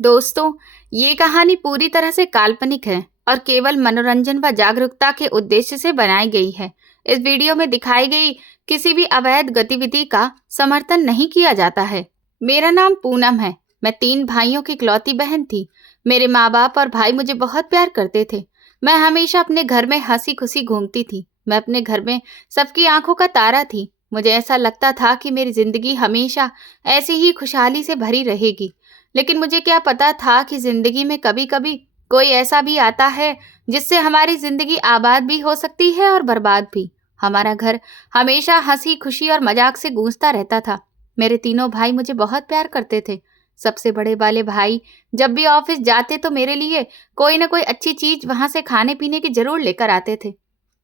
दोस्तों, ये कहानी पूरी तरह से काल्पनिक है और केवल मनोरंजन व जागरूकता के उद्देश्य से बनाई गई है। इस वीडियो में दिखाई गई किसी भी अवैध गतिविधि का समर्थन नहीं किया जाता है। मेरा नाम पूनम है। मैं 3 भाइयों की इकलौती बहन थी। मेरे माँ बाप और भाई मुझे बहुत प्यार करते थे। मैं हमेशा अपने घर में हंसी खुशी घूमती थी। मैं अपने घर में सबकी आंखों का तारा थी। मुझे ऐसा लगता था कि मेरी जिंदगी हमेशा ऐसे ही खुशहाली से भरी रहेगी। लेकिन मुझे क्या पता था कि जिंदगी में कभी-कभी कोई ऐसा भी आता है जिससे हमारी जिंदगी आबाद भी हो सकती है और बर्बाद भी। हमारा घर हमेशा हंसी खुशी और मजाक से गूंजता रहता था। मेरे तीनों भाई मुझे बहुत प्यार करते थे। सबसे बड़े वाले भाई जब भी ऑफिस जाते तो मेरे लिए कोई ना कोई अच्छी चीज वहां से खाने पीने की जरूर लेकर आते थे।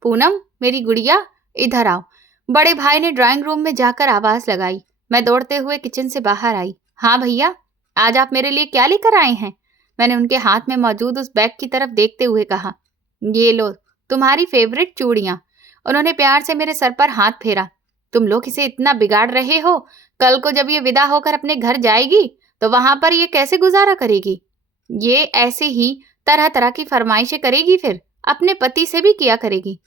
पूनम, मेरी गुड़िया, इधर आओ। बड़े भाई ने ड्राइंग रूम में जाकर आवाज लगाई। मैं दौड़ते हुए किचन से बाहर आई। हाँ भैया, आज आप मेरे लिए क्या लेकर आए हैं? मैंने उनके हाथ में मौजूद उस बैग की तरफ देखते हुए कहा। ये लो, तुम्हारी फेवरेट चूड़ियां। उन्होंने प्यार से मेरे सर पर हाथ फेरा। तुम लोग इसे इतना बिगाड़ रहे हो, कल को जब ये विदा होकर अपने घर जाएगी तो वहां पर ये कैसे गुजारा करेगी? ये ऐसे ही तरह तरह की फरमाइशें करेगी, फिर अपने पति से भी किया करेगी।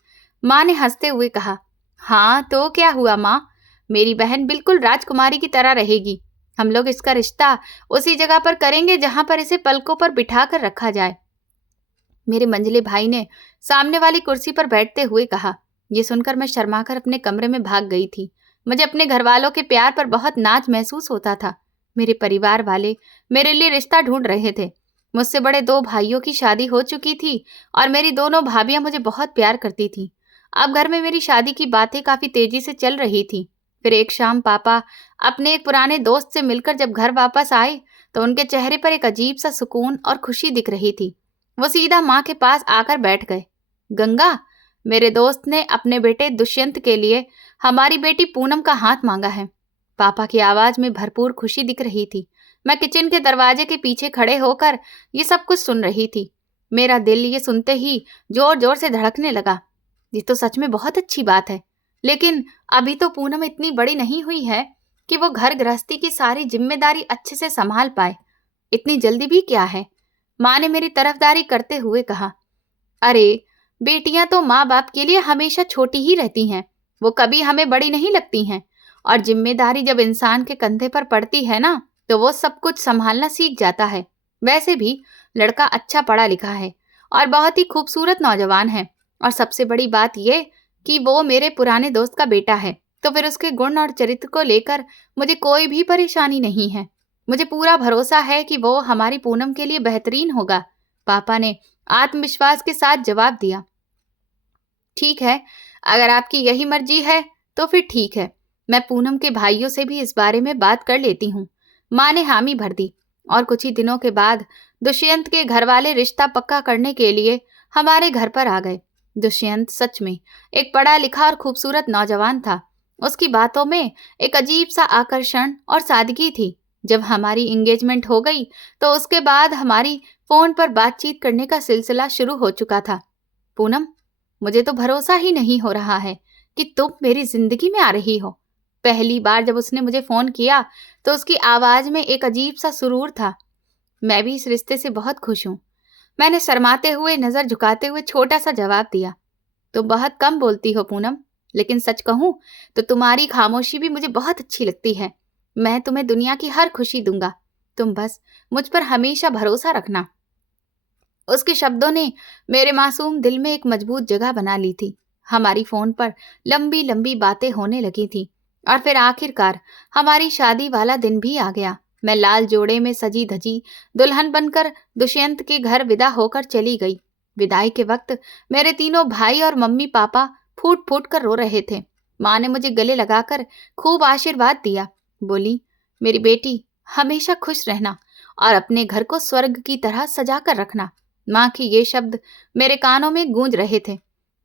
माँ ने हंसते हुए कहा। हाँ तो क्या हुआ माँ, मेरी बहन बिल्कुल राजकुमारी की तरह रहेगी। हम लोग इसका रिश्ता उसी जगह पर करेंगे जहां पर इसे पलकों पर बिठा कर रखा जाए। मेरे मंझले भाई ने सामने वाली कुर्सी पर बैठते हुए कहा। यह सुनकर मैं शर्माकर अपने कमरे में भाग गई थी। मुझे अपने घर वालों के प्यार पर बहुत नाज महसूस होता था। मेरे परिवार वाले मेरे लिए रिश्ता ढूंढ रहे थे। मुझसे बड़े 2 भाइयों की शादी हो चुकी थी और मेरी दोनों भाभियां मुझे बहुत प्यार करती थी। अब घर में मेरी शादी की बातें काफी तेजी से चल रही थी। फिर एक शाम पापा अपने एक पुराने दोस्त से मिलकर जब घर वापस आए तो उनके चेहरे पर एक अजीब सा सुकून और खुशी दिख रही थी। वो सीधा माँ के पास आकर बैठ गए। गंगा, मेरे दोस्त ने अपने बेटे दुष्यंत के लिए हमारी बेटी पूनम का हाथ मांगा है। पापा की आवाज में भरपूर खुशी दिख रही थी। मैं किचन के दरवाजे के पीछे खड़े होकर ये सब कुछ सुन रही थी। मेरा दिल ये सुनते ही जोर जोर से धड़कने लगा। ये तो सच में बहुत अच्छी बात है, लेकिन अभी तो पूनम इतनी बड़ी नहीं हुई है कि वो घर गृहस्थी की सारी जिम्मेदारी अच्छे से संभाल पाए। इतनी जल्दी भी क्या है? माँ ने मेरी तरफदारी करते हुए कहा। अरे, बेटियां तो माँ बाप के लिए हमेशा छोटी ही रहती हैं। वो कभी हमें बड़ी नहीं लगती हैं। और जिम्मेदारी जब इंसान के कंधे पर पड़ती है ना, तो वो सब कुछ संभालना सीख जाता है। वैसे भी लड़का अच्छा पढ़ा लिखा है और बहुत ही खूबसूरत नौजवान है। और सबसे बड़ी बात ये कि वो मेरे पुराने दोस्त का बेटा है, तो फिर उसके गुण और चरित्र को लेकर मुझे कोई भी परेशानी नहीं है। मुझे पूरा भरोसा है कि वो हमारी पूनम के लिए बेहतरीन होगा। पापा ने आत्मविश्वास के साथ जवाब दिया। ठीक है, अगर आपकी यही मर्जी है तो फिर ठीक है। मैं पूनम के भाइयों से भी इस बारे में बात कर लेती हूँ। माँ ने हामी भर दी और कुछ ही दिनों के बाद दुष्यंत के घर वाले रिश्ता पक्का करने के लिए हमारे घर पर आ गए। दुष्यंत सच में एक पढ़ा लिखा और खूबसूरत नौजवान था। उसकी बातों में एक अजीब सा आकर्षण और सादगी थी। जब हमारी एंगेजमेंट हो गई तो उसके बाद हमारी फोन पर बातचीत करने का सिलसिला शुरू हो चुका था। पूनम, मुझे तो भरोसा ही नहीं हो रहा है कि तुम मेरी जिंदगी में आ रही हो। पहली बार जब उसने मुझे फोन किया तो उसकी आवाज में एक अजीब सा सुरूर था। मैं भी इस रिश्ते से बहुत खुश हूँ। मैंने शर्माते हुए नजर झुकाते हुए छोटा सा जवाब दिया। तुम बहुत कम बोलती हो पूनम, लेकिन सच कहूं तो तुम्हारी खामोशी भी मुझे बहुत अच्छी लगती है। मैं तुम्हें दुनिया की हर खुशी दूंगा। तुम बस मुझ पर हमेशा भरोसा रखना। उसके शब्दों ने मेरे मासूम दिल में एक मजबूत जगह बना ली थी। हमारी फोन पर लंबी लंबी बातें होने लगी थी और फिर आखिरकार हमारी शादी वाला दिन भी आ गया। मैं लाल जोड़े में सजी धजी दुल्हन बनकर दुष्यंत के घर विदा होकर चली गई। विदाई के वक्त मेरे तीनों भाई और मम्मी पापा फूट फूट कर रो रहे थे। माँ ने मुझे गले लगाकर खूब आशीर्वाद दिया। बोली, मेरी बेटी, हमेशा खुश रहना और अपने घर को स्वर्ग की तरह सजा कर रखना। माँ के ये शब्द मेरे कानों में गूंज रहे थे।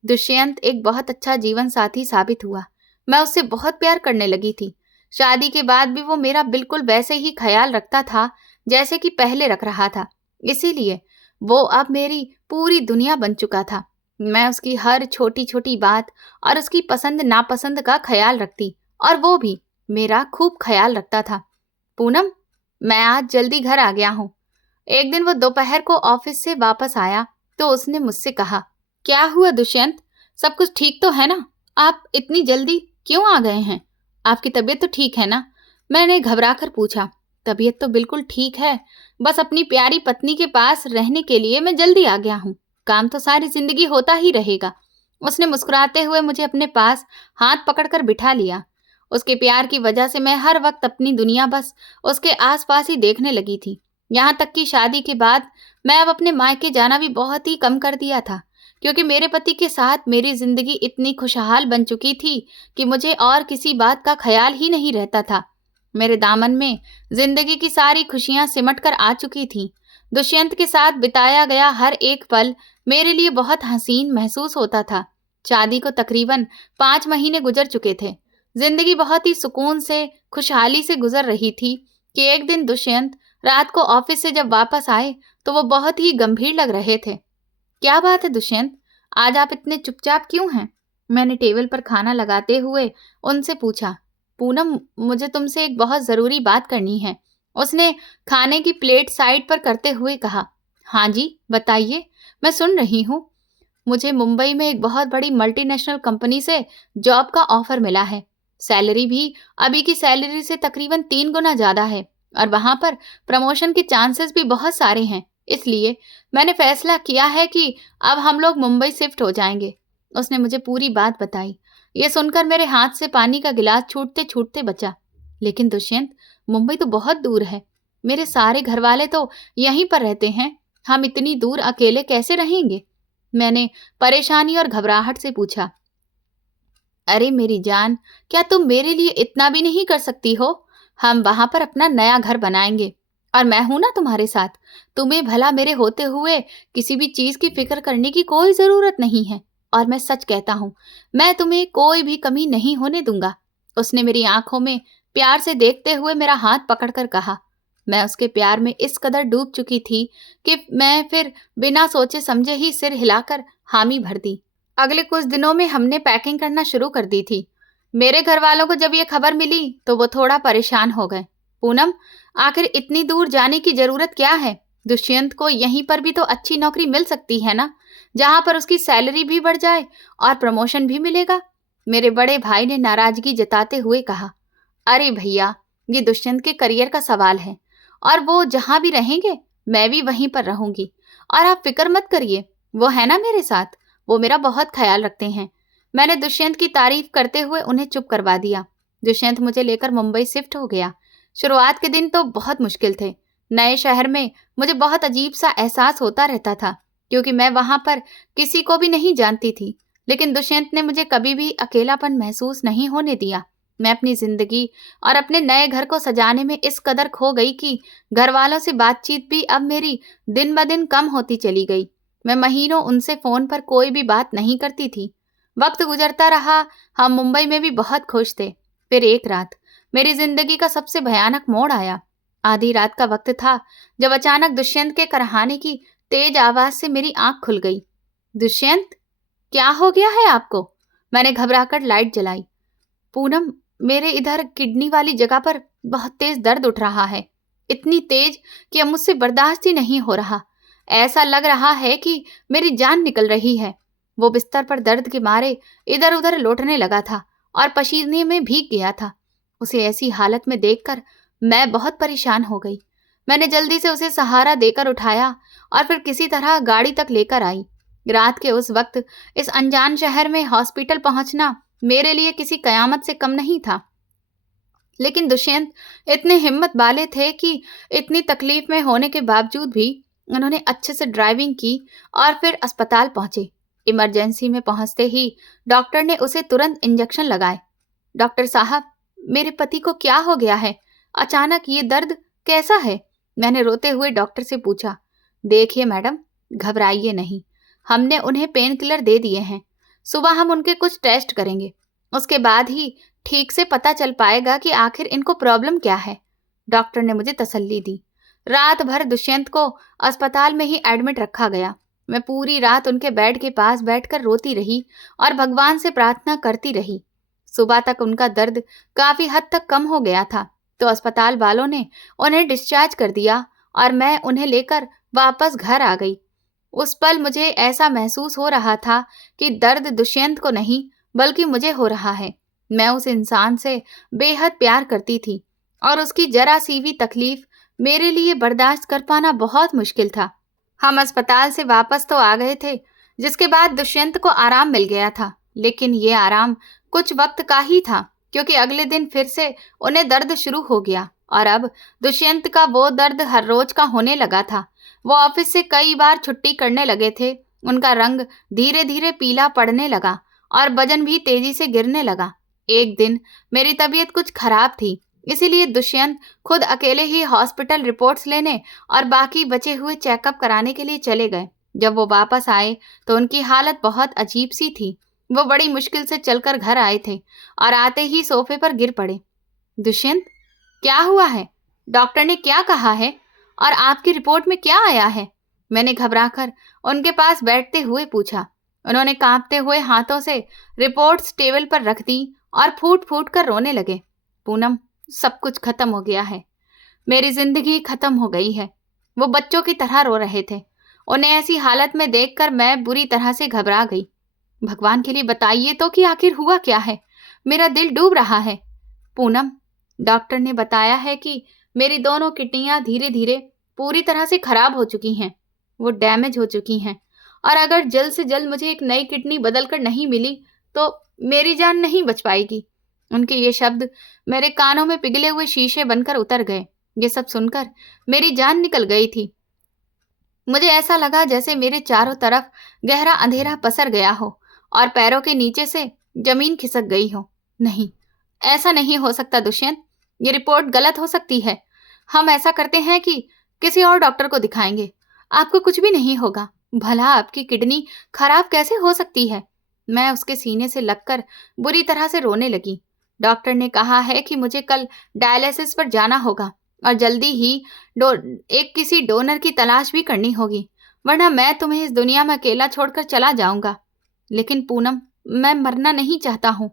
दुष्यंत एक बहुत अच्छा जीवन साथी साबित हुआ। मैं उससे बहुत प्यार करने लगी थी। शादी के बाद भी वो मेरा बिल्कुल वैसे ही ख्याल रखता था जैसे कि पहले रख रहा था। इसीलिए वो अब मेरी पूरी दुनिया बन चुका था। मैं उसकी हर छोटी छोटी बात और उसकी पसंद नापसंद का ख्याल रखती और वो भी मेरा खूब ख्याल रखता था। पूनम, मैं आज जल्दी घर आ गया हूँ। एक दिन वो दोपहर को ऑफिस से वापस आया तो उसने मुझसे कहा, क्या हुआ दुष्यंत, सब कुछ ठीक तो है ना? आप इतनी जल्दी क्यों आ गए हैं? आपकी तबीयत तो ठीक है ना? मैंने घबराकर पूछा। तबीयत तो बिल्कुल ठीक है, बस अपनी प्यारी पत्नी के पास रहने के लिए मैं जल्दी आ गया हूँ। काम तो सारी जिंदगी होता ही रहेगा। उसने मुस्कुराते हुए मुझे अपने पास हाथ पकड़कर बिठा लिया। उसके प्यार की वजह से मैं हर वक्त अपनी दुनिया बस उसके आसपास ही देखने लगी थी। यहाँ तक कि शादी के बाद मैं अब अपने मायके जाना भी बहुत ही कम कर दिया था, क्योंकि मेरे पति के साथ मेरी जिंदगी इतनी खुशहाल बन चुकी थी कि मुझे और किसी बात का ख्याल ही नहीं रहता था। मेरे दामन में जिंदगी की सारी खुशियां सिमट कर आ चुकी थीं। दुष्यंत के साथ बिताया गया हर एक पल मेरे लिए बहुत हसीन महसूस होता था। शादी को तकरीबन 5 महीने गुजर चुके थे। जिंदगी बहुत ही सुकून से, खुशहाली से गुजर रही थी कि एक दिन दुष्यंत रात को ऑफिस से जब वापस आए तो वो बहुत ही गंभीर लग रहे थे। क्या बात है दुष्यंत, आज आप इतने चुपचाप क्यों हैं? मैंने टेबल पर खाना लगाते हुए उनसे पूछा। पूनम, मुझे तुमसे एक बहुत जरूरी बात करनी है, उसने खाने की प्लेट साइड पर करते हुए कहा। हाँ जी, बताइए, मैं सुन रही हूँ। मुझे मुंबई में एक बहुत बड़ी मल्टीनेशनल कंपनी से जॉब का ऑफर मिला है। सैलरी भी अभी की सैलरी से तकरीबन 3 गुना ज्यादा है और वहां पर प्रमोशन के चांसेस भी बहुत सारे हैं। इसलिए मैंने फैसला किया है कि अब हम लोग मुंबई शिफ्ट हो जाएंगे। उसने मुझे पूरी बात बताई। ये सुनकर मेरे हाथ से पानी का गिलास छूटते छूटते बचा। लेकिन दुष्यंत, मुंबई तो बहुत दूर है। मेरे सारे घर वाले तो यहीं पर रहते हैं। हम इतनी दूर अकेले कैसे रहेंगे? मैंने परेशानी और घबराहट से पूछा। अरे मेरी जान, क्या तुम मेरे लिए इतना भी नहीं कर सकती हो? हम वहां पर अपना नया घर बनाएंगे और मैं हूं ना तुम्हारे साथ। तुम्हें भला मेरे होते हुए किसी भी चीज की फिक्र करने की कोई जरूरत नहीं है। और मैं सच कहता हूं, मैं तुम्हें कोई भी कमी नहीं होने दूंगा। उसने मेरी आंखों में प्यार से देखते हुए मेरा हाथ पकड़कर कहा। मैं उसके प्यार में इस कदर डूब चुकी थी कि मैं फिर बिना सोचे समझे ही सिर हिलाकर हामी भर दी। अगले कुछ दिनों में हमने पैकिंग करना शुरू कर दी थी। मेरे घर वालों को जब ये खबर मिली तो वो थोड़ा परेशान हो गए। पूनम, आखिर इतनी दूर जाने की जरूरत क्या है? दुष्यंत को यहीं पर भी तो अच्छी नौकरी मिल सकती है ना, जहां पर उसकी सैलरी भी बढ़ जाए और प्रमोशन भी मिलेगा। मेरे बड़े भाई ने नाराजगी जताते हुए कहा। अरे भैया, ये दुष्यंत के करियर का सवाल है और वो जहां भी रहेंगे मैं भी वहीं पर रहूंगी। और आप फिक्र मत करिए, वो है ना मेरे साथ, वो मेरा बहुत ख्याल रखते हैं। मैंने दुष्यंत की तारीफ करते हुए उन्हें चुप करवा दिया। दुष्यंत मुझे लेकर मुंबई शिफ्ट हो गया। शुरुआत के दिन तो बहुत मुश्किल थे। नए शहर में मुझे बहुत अजीब सा एहसास होता रहता था, क्योंकि मैं वहां पर किसी को भी नहीं जानती थी। लेकिन दुष्यंत ने मुझे कभी भी अकेलापन महसूस नहीं होने दिया। मैं अपनी जिंदगी और अपने नए घर को सजाने में इस कदर खो गई कि घर वालों से बातचीत भी अब मेरी दिन ब दिन कम होती चली गई। मैं महीनों उनसे फोन पर कोई भी बात नहीं करती थी। वक्त गुजरता रहा, हम मुंबई में भी बहुत खुश थे। फिर एक रात मेरी जिंदगी का सबसे भयानक मोड़ आया। आधी रात का वक्त था जब अचानक दुष्यंत के करहाने की तेज आवाज से मेरी आंख खुल गई। दुष्यंत, क्या हो गया है आपको? मैंने घबराकर लाइट जलाई। पूनम, मेरे इधर किडनी वाली जगह पर बहुत तेज दर्द उठ रहा है। इतनी तेज कि अब मुझसे बर्दाश्त ही नहीं हो रहा। ऐसा लग रहा है कि मेरी जान निकल रही है। वो बिस्तर पर दर्द के मारे इधर उधर लौटने लगा था और पसीने में भीग गया था। उसे ऐसी हालत में देखकर मैं बहुत परेशान हो गई। मैंने जल्दी से उसे सहारा देकर उठाया और फिर किसी तरह गाड़ी तक लेकर आई। रात के उस वक्त इस अनजान शहर में हॉस्पिटल पहुंचना मेरे लिए किसी कयामत से कम नहीं था। लेकिन दुष्यंत इतने हिम्मत वाले थे कि इतनी तकलीफ में होने के बावजूद भी उन्होंने अच्छे से ड्राइविंग की और फिर अस्पताल पहुंचे। इमरजेंसी में पहुंचते ही डॉक्टर ने उसे तुरंत इंजेक्शन लगाए। डॉक्टर साहब, मेरे पति को क्या हो गया है? अचानक ये दर्द कैसा है? मैंने रोते हुए डॉक्टर से पूछा। देखिए मैडम, घबराइए नहीं, हमने उन्हें पेन किलर दे दिए हैं। सुबह हम उनके कुछ टेस्ट करेंगे, उसके बाद ही ठीक से पता चल पाएगा कि आखिर इनको प्रॉब्लम क्या है। डॉक्टर ने मुझे तसल्ली दी। रात भर दुष्यंत को अस्पताल में ही एडमिट रखा गया। मैं पूरी रात उनके बेड के पास बैठकर रोती रही और भगवान से प्रार्थना करती रही। सुबह तक उनका दर्द काफी हद तक कम हो गया था तो अस्पताल वालों ने उन्हें डिस्चार्ज कर दिया और मैं उन्हें लेकर वापस घर आ गई। उस पल मुझे ऐसा महसूस हो रहा था कि दर्द दुष्यंत को नहीं बल्कि मुझे हो रहा है। मैं उस इंसान से बेहद प्यार करती थी और उसकी जरा सी भी तकलीफ मेरे लिए बर्दाश्त कर पाना बहुत मुश्किल था। हम अस्पताल से वापस तो आ गए थे, जिसके बाद दुष्यंत को आराम मिल गया था, लेकिन ये आराम कुछ वक्त का ही था, क्योंकि अगले दिन फिर से उन्हें दर्द शुरू हो गया और अब दुष्यंत का वो दर्द हर रोज का होने लगा था। वो ऑफिस से कई बार छुट्टी करने लगे थे। उनका रंग धीरे धीरे पीला पड़ने लगा और वजन भी तेजी से गिरने लगा। एक दिन मेरी तबीयत कुछ खराब थी, इसीलिए दुष्यंत खुद अकेले ही हॉस्पिटल रिपोर्ट्स लेने और बाकी बचे हुए चेकअप कराने के लिए चले गए। जब वो वापस आए तो उनकी हालत बहुत अजीब सी थी। वो बड़ी मुश्किल से चलकर घर आए थे और आते ही सोफे पर गिर पड़े। दुष्यंत, क्या हुआ है? डॉक्टर ने क्या कहा है और आपकी रिपोर्ट में क्या आया है? मैंने घबराकर उनके पास बैठते हुए पूछा। उन्होंने कांपते हुए हाथों से रिपोर्ट्स टेबल पर रख दी और फूट फूट कर रोने लगे। पूनम, सब कुछ खत्म हो गया है। मेरी जिंदगी खत्म हो गई है। वो बच्चों की तरह रो रहे थे। उन्हें ऐसी हालत में देखकर मैं बुरी तरह से घबरा गई। भगवान के लिए बताइए तो कि आखिर हुआ क्या है? मेरा दिल डूब रहा है। पूनम, डॉक्टर ने बताया है कि मेरी दोनों किडनियां धीरे धीरे पूरी तरह से खराब हो चुकी हैं। वो डैमेज हो चुकी हैं और अगर जल्द से जल्द मुझे एक नई किडनी बदलकर नहीं मिली तो मेरी जान नहीं बच पाएगी। उनके ये शब्द मेरे कानों में पिघले हुए शीशे बनकर उतर गए। ये सब सुनकर मेरी जान निकल गई थी। मुझे ऐसा लगा जैसे मेरे चारों तरफ गहरा अंधेरा पसर गया हो और पैरों के नीचे से जमीन खिसक गई हो। नहीं, ऐसा नहीं हो सकता दुष्यंत। ये रिपोर्ट गलत हो सकती है। हम ऐसा करते हैं कि किसी और डॉक्टर को दिखाएंगे। आपको कुछ भी नहीं होगा। भला आपकी किडनी खराब कैसे हो सकती है? मैं उसके सीने से लगकर बुरी तरह से रोने लगी। डॉक्टर ने कहा है कि मुझे कल डायलिसिस पर जाना होगा और जल्दी ही एक किसी डोनर की तलाश भी करनी होगी, वरना मैं तुम्हें इस दुनिया में अकेला छोड़कर चला जाऊंगा। लेकिन पूनम, मैं मरना नहीं चाहता हूँ,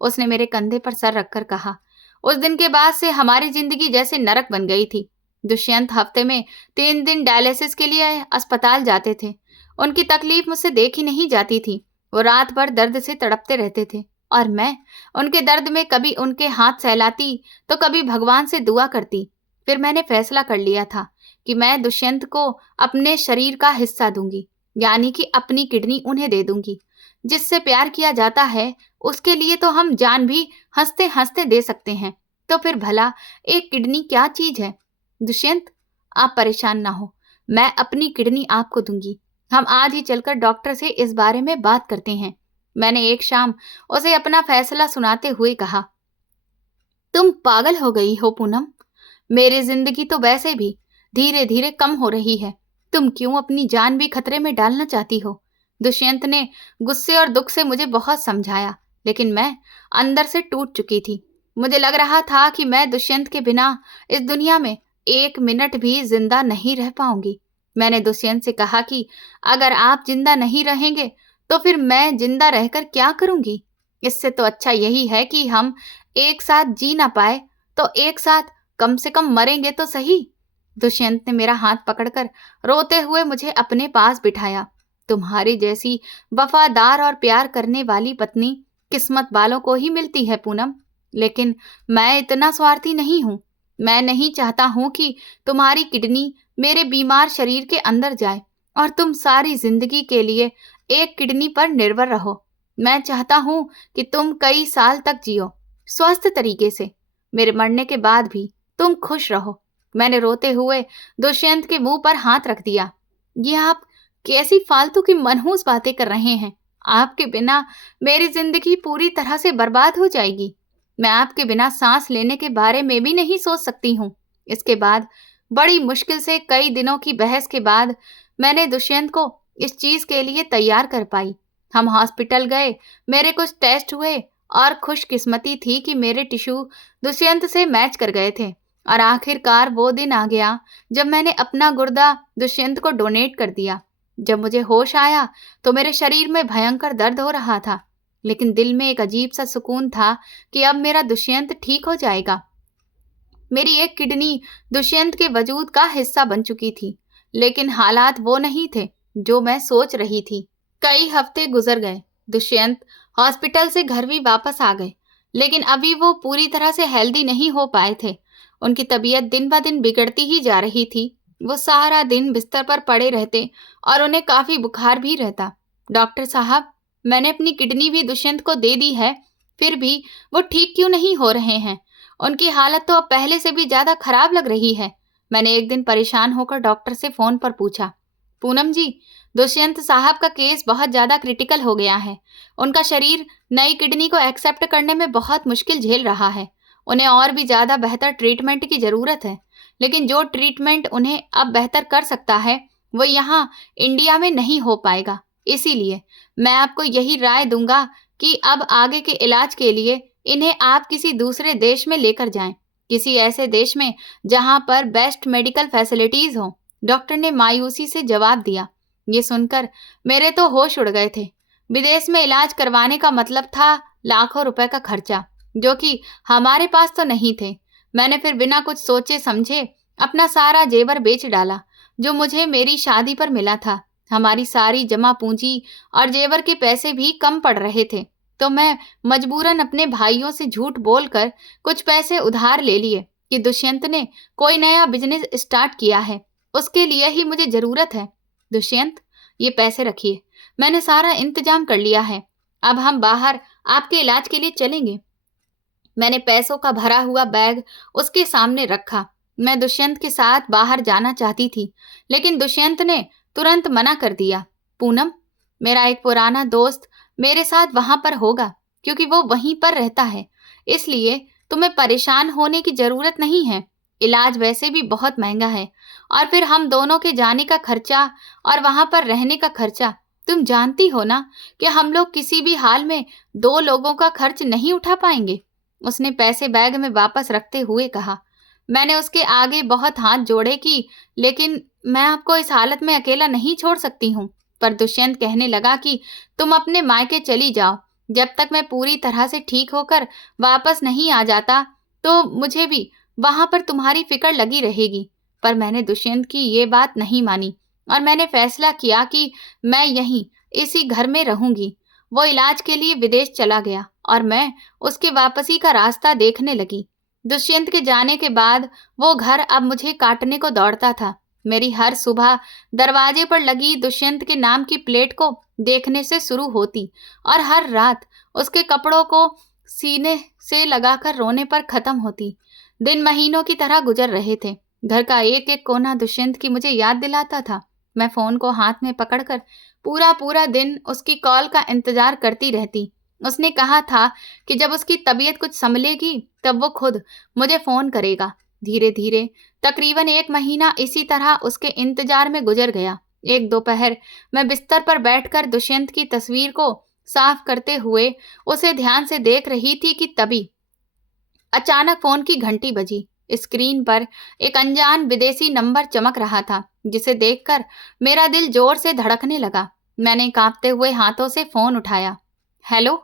उसने मेरे कंधे पर सर रखकर कहा। उस दिन के बाद से हमारी जिंदगी जैसे नरक बन गई थी। दुष्यंत हफ्ते में 3 दिन डायलिसिस के लिए अस्पताल जाते थे। उनकी तकलीफ मुझसे देखी नहीं जाती थी। वो रात भर दर्द से तड़पते रहते थे और मैं उनके दर्द में कभी उनके हाथ सहलाती तो कभी भगवान से दुआ करती। फिर मैंने फैसला कर लिया था कि मैं दुष्यंत को अपने शरीर का हिस्सा दूंगी, यानी कि अपनी किडनी उन्हें दे दूंगी। जिससे प्यार किया जाता है उसके लिए तो हम जान भी हंसते हंसते दे सकते हैं, तो फिर भला एक किडनी क्या चीज है? दुष्यंत, आप परेशान ना हो, मैं अपनी किडनी आपको दूंगी। हम आज ही चलकर डॉक्टर से इस बारे में बात करते हैं। मैंने एक शाम उसे अपना फैसला सुनाते हुए कहा। तुम पागल हो गई हो पूनम। मेरी जिंदगी तो वैसे भी धीरे धीरे कम हो रही है। तुम क्यों अपनी जान भी खतरे में डालना चाहती हो? दुष्यंत ने गुस्से और दुख से मुझे बहुत समझाया, लेकिन मैं अंदर से टूट चुकी थी। मुझे लग रहा था कि मैं दुष्यंत के बिना इस दुनिया में 1 मिनट भी जिंदा नहीं रह पाऊंगी। मैंने दुष्यंत से कहा कि अगर आप जिंदा नहीं रहेंगे तो फिर मैं जिंदा रहकर क्या करूंगी? इससे तो अच्छा यही है कि हम एक साथ जी ना पाए तो एक साथ कम से कम मरेंगे तो सही। दुष्यंत ने मेरा हाथ पकड़कर रोते हुए मुझे अपने पास बिठाया। तुम्हारी जैसी वफादार और प्यार करने वाली पत्नी किस्मत वालों को ही मिलती है पूनम, लेकिन मैं इतना स्वार्थी नहीं हूँ। मैं नहीं चाहता हूँ कि तुम्हारी किडनी मेरे बीमार शरीर के अंदर जाए और तुम सारी जिंदगी के लिए एक किडनी पर निर्भर रहो। मैं चाहता हूँ कि तुम कई साल तक जियो, स्वस्थ तरीके से। मेरे मरने के बाद भी तुम खुश रहो। मैंने रोते हुए दुष्यंत के मुंह पर हाथ रख दिया। ये आप कैसी फालतू की मनहूस बातें कर रहे हैं? आपके बिना मेरी जिंदगी पूरी तरह से बर्बाद हो जाएगी। मैं आपके बिना सांस लेने के बारे में भी नहीं सोच सकती हूँ। इसके बाद बड़ी मुश्किल से कई दिनों की बहस के बाद मैंने दुष्यंत को इस चीज के लिए तैयार कर पाई। हम हॉस्पिटल गए, मेरे कुछ टेस्ट हुए और खुशकिस्मती थी कि मेरे टिश्यू दुष्यंत से मैच कर गए थे और आखिरकार वो दिन आ गया जब मैंने अपना गुर्दा दुष्यंत को डोनेट कर दिया। जब मुझे होश आया तो मेरे शरीर में भयंकर दर्द हो रहा था, लेकिन दिल में एक अजीब सा सुकून था कि अब मेरा दुष्यंत ठीक हो जाएगा। मेरी एक किडनी दुष्यंत के वजूद का हिस्सा बन चुकी थी, लेकिन हालात वो नहीं थे जो मैं सोच रही थी। कई हफ्ते गुजर गए। दुष्यंत हॉस्पिटल से घर भी वापस आ गए, लेकिन अभी वो पूरी तरह से हेल्दी नहीं हो पाए थे। उनकी तबीयत दिन ब दिन बिगड़ती ही जा रही थी। वो सारा दिन बिस्तर पर पड़े रहते और उन्हें काफी बुखार भी रहता। डॉक्टर साहब, मैंने अपनी किडनी भी दुष्यंत को दे दी है, फिर भी वो ठीक क्यों नहीं हो रहे हैं? उनकी हालत तो अब पहले से भी ज्यादा खराब लग रही है। मैंने एक दिन परेशान होकर डॉक्टर से फोन पर पूछा, पूनम जी, दुष्यंत साहब का केस बहुत ज्यादा क्रिटिकल हो गया है। उनका शरीर नई किडनी को एक्सेप्ट करने में बहुत मुश्किल झेल रहा है। उन्हें और भी ज्यादा बेहतर ट्रीटमेंट की जरूरत है, लेकिन जो ट्रीटमेंट उन्हें अब बेहतर कर सकता है वो यहाँ इंडिया में नहीं हो पाएगा। इसीलिए मैं आपको यही राय दूंगा कि अब आगे के इलाज के लिए इन्हें आप किसी दूसरे देश में लेकर जाएं, किसी ऐसे देश में जहां पर बेस्ट मेडिकल फैसिलिटीज हो। डॉक्टर ने मायूसी से जवाब दिया। ये सुनकर मेरे तो होश उड़ गए थे। विदेश में इलाज करवाने का मतलब था लाखों रुपए का खर्चा, जो कि हमारे पास तो नहीं थे। मैंने फिर बिना कुछ सोचे समझे अपना सारा जेवर बेच डाला जो मुझे मेरी शादी पर मिला था। हमारी सारी जमा पूंजी और जेवर के पैसे भी कम पड़ रहे थे, तो मैं मजबूरन अपने भाइयों से झूठ बोलकर कुछ पैसे उधार ले लिए कि दुष्यंत ने कोई नया बिजनेस स्टार्ट किया है, उसके लिए ही मुझे जरूरत है। दुष्यंत, ये पैसे रखिए, मैंने सारा इंतजाम कर लिया है। अब हम बाहर आपके इलाज के लिए चलेंगे। मैंने पैसों का भरा हुआ बैग उसके सामने रखा। मैं दुष्यंत के साथ बाहर जाना चाहती थी, लेकिन दुष्यंत ने तुरंत मना कर दिया। पूनम, मेरा एक पुराना दोस्त मेरे साथ वहां पर होगा, क्योंकि वो वहीं पर रहता है, इसलिए तुम्हें परेशान होने की जरूरत नहीं है। इलाज वैसे भी बहुत महंगा है, और फिर हम दोनों के जाने का खर्चा और वहां पर रहने का खर्चा, तुम जानती हो ना कि हम लोग किसी भी हाल में 2 लोगों का खर्च नहीं उठा पाएंगे। उसने पैसे बैग में वापस रखते हुए कहा। मैंने उसके आगे बहुत हाथ जोड़े कि लेकिन मैं आपको इस हालत में अकेला नहीं छोड़ सकती हूँ। पर दुष्यंत कहने लगा कि तुम अपने मायके चली जाओ, जब तक मैं पूरी तरह से ठीक होकर वापस नहीं आ जाता तो मुझे भी वहां पर तुम्हारी फिक्र लगी रहेगी। पर मैंने दुष्यंत की ये बात नहीं मानी और मैंने फैसला किया कि मैं यहीं इसी घर में रहूंगी। वो इलाज के लिए विदेश चला गया और मैं उसके वापसी का रास्ता देखने लगी। दुष्यंत के जाने के बाद वो घर अब मुझे काटने को दौड़ता था। मेरी हर सुबह दरवाजे पर लगी दुष्यंत के नाम की प्लेट को देखने से शुरू होती और हर रात उसके कपड़ों को सीने से लगाकर रोने पर खत्म होती। दिन महीनों की तरह गुजर रहे थे। घर का एक एक कोना दुष्यंत की मुझे याद दिलाता था। मैं फोन को हाथ में पकड़कर पूरा पूरा दिन उसकी कॉल का इंतजार करती रहती। उसने कहा था कि जब उसकी तबीयत कुछ संभलेगी तब वो खुद मुझे फोन करेगा। धीरे धीरे तकरीबन 1 महीना इसी तरह उसके इंतजार में गुजर गया। एक दोपहर मैं बिस्तर पर बैठकर दुष्यंत की तस्वीर को साफ करते हुए उसे ध्यान से देख रही थी कि तभी अचानक फोन की घंटी बजी। स्क्रीन पर एक अनजान विदेशी नंबर चमक रहा था, जिसे देखकर मेरा दिल जोर से धड़कने लगा। मैंने कांपते हुए हाथों से फोन उठाया। हेलो,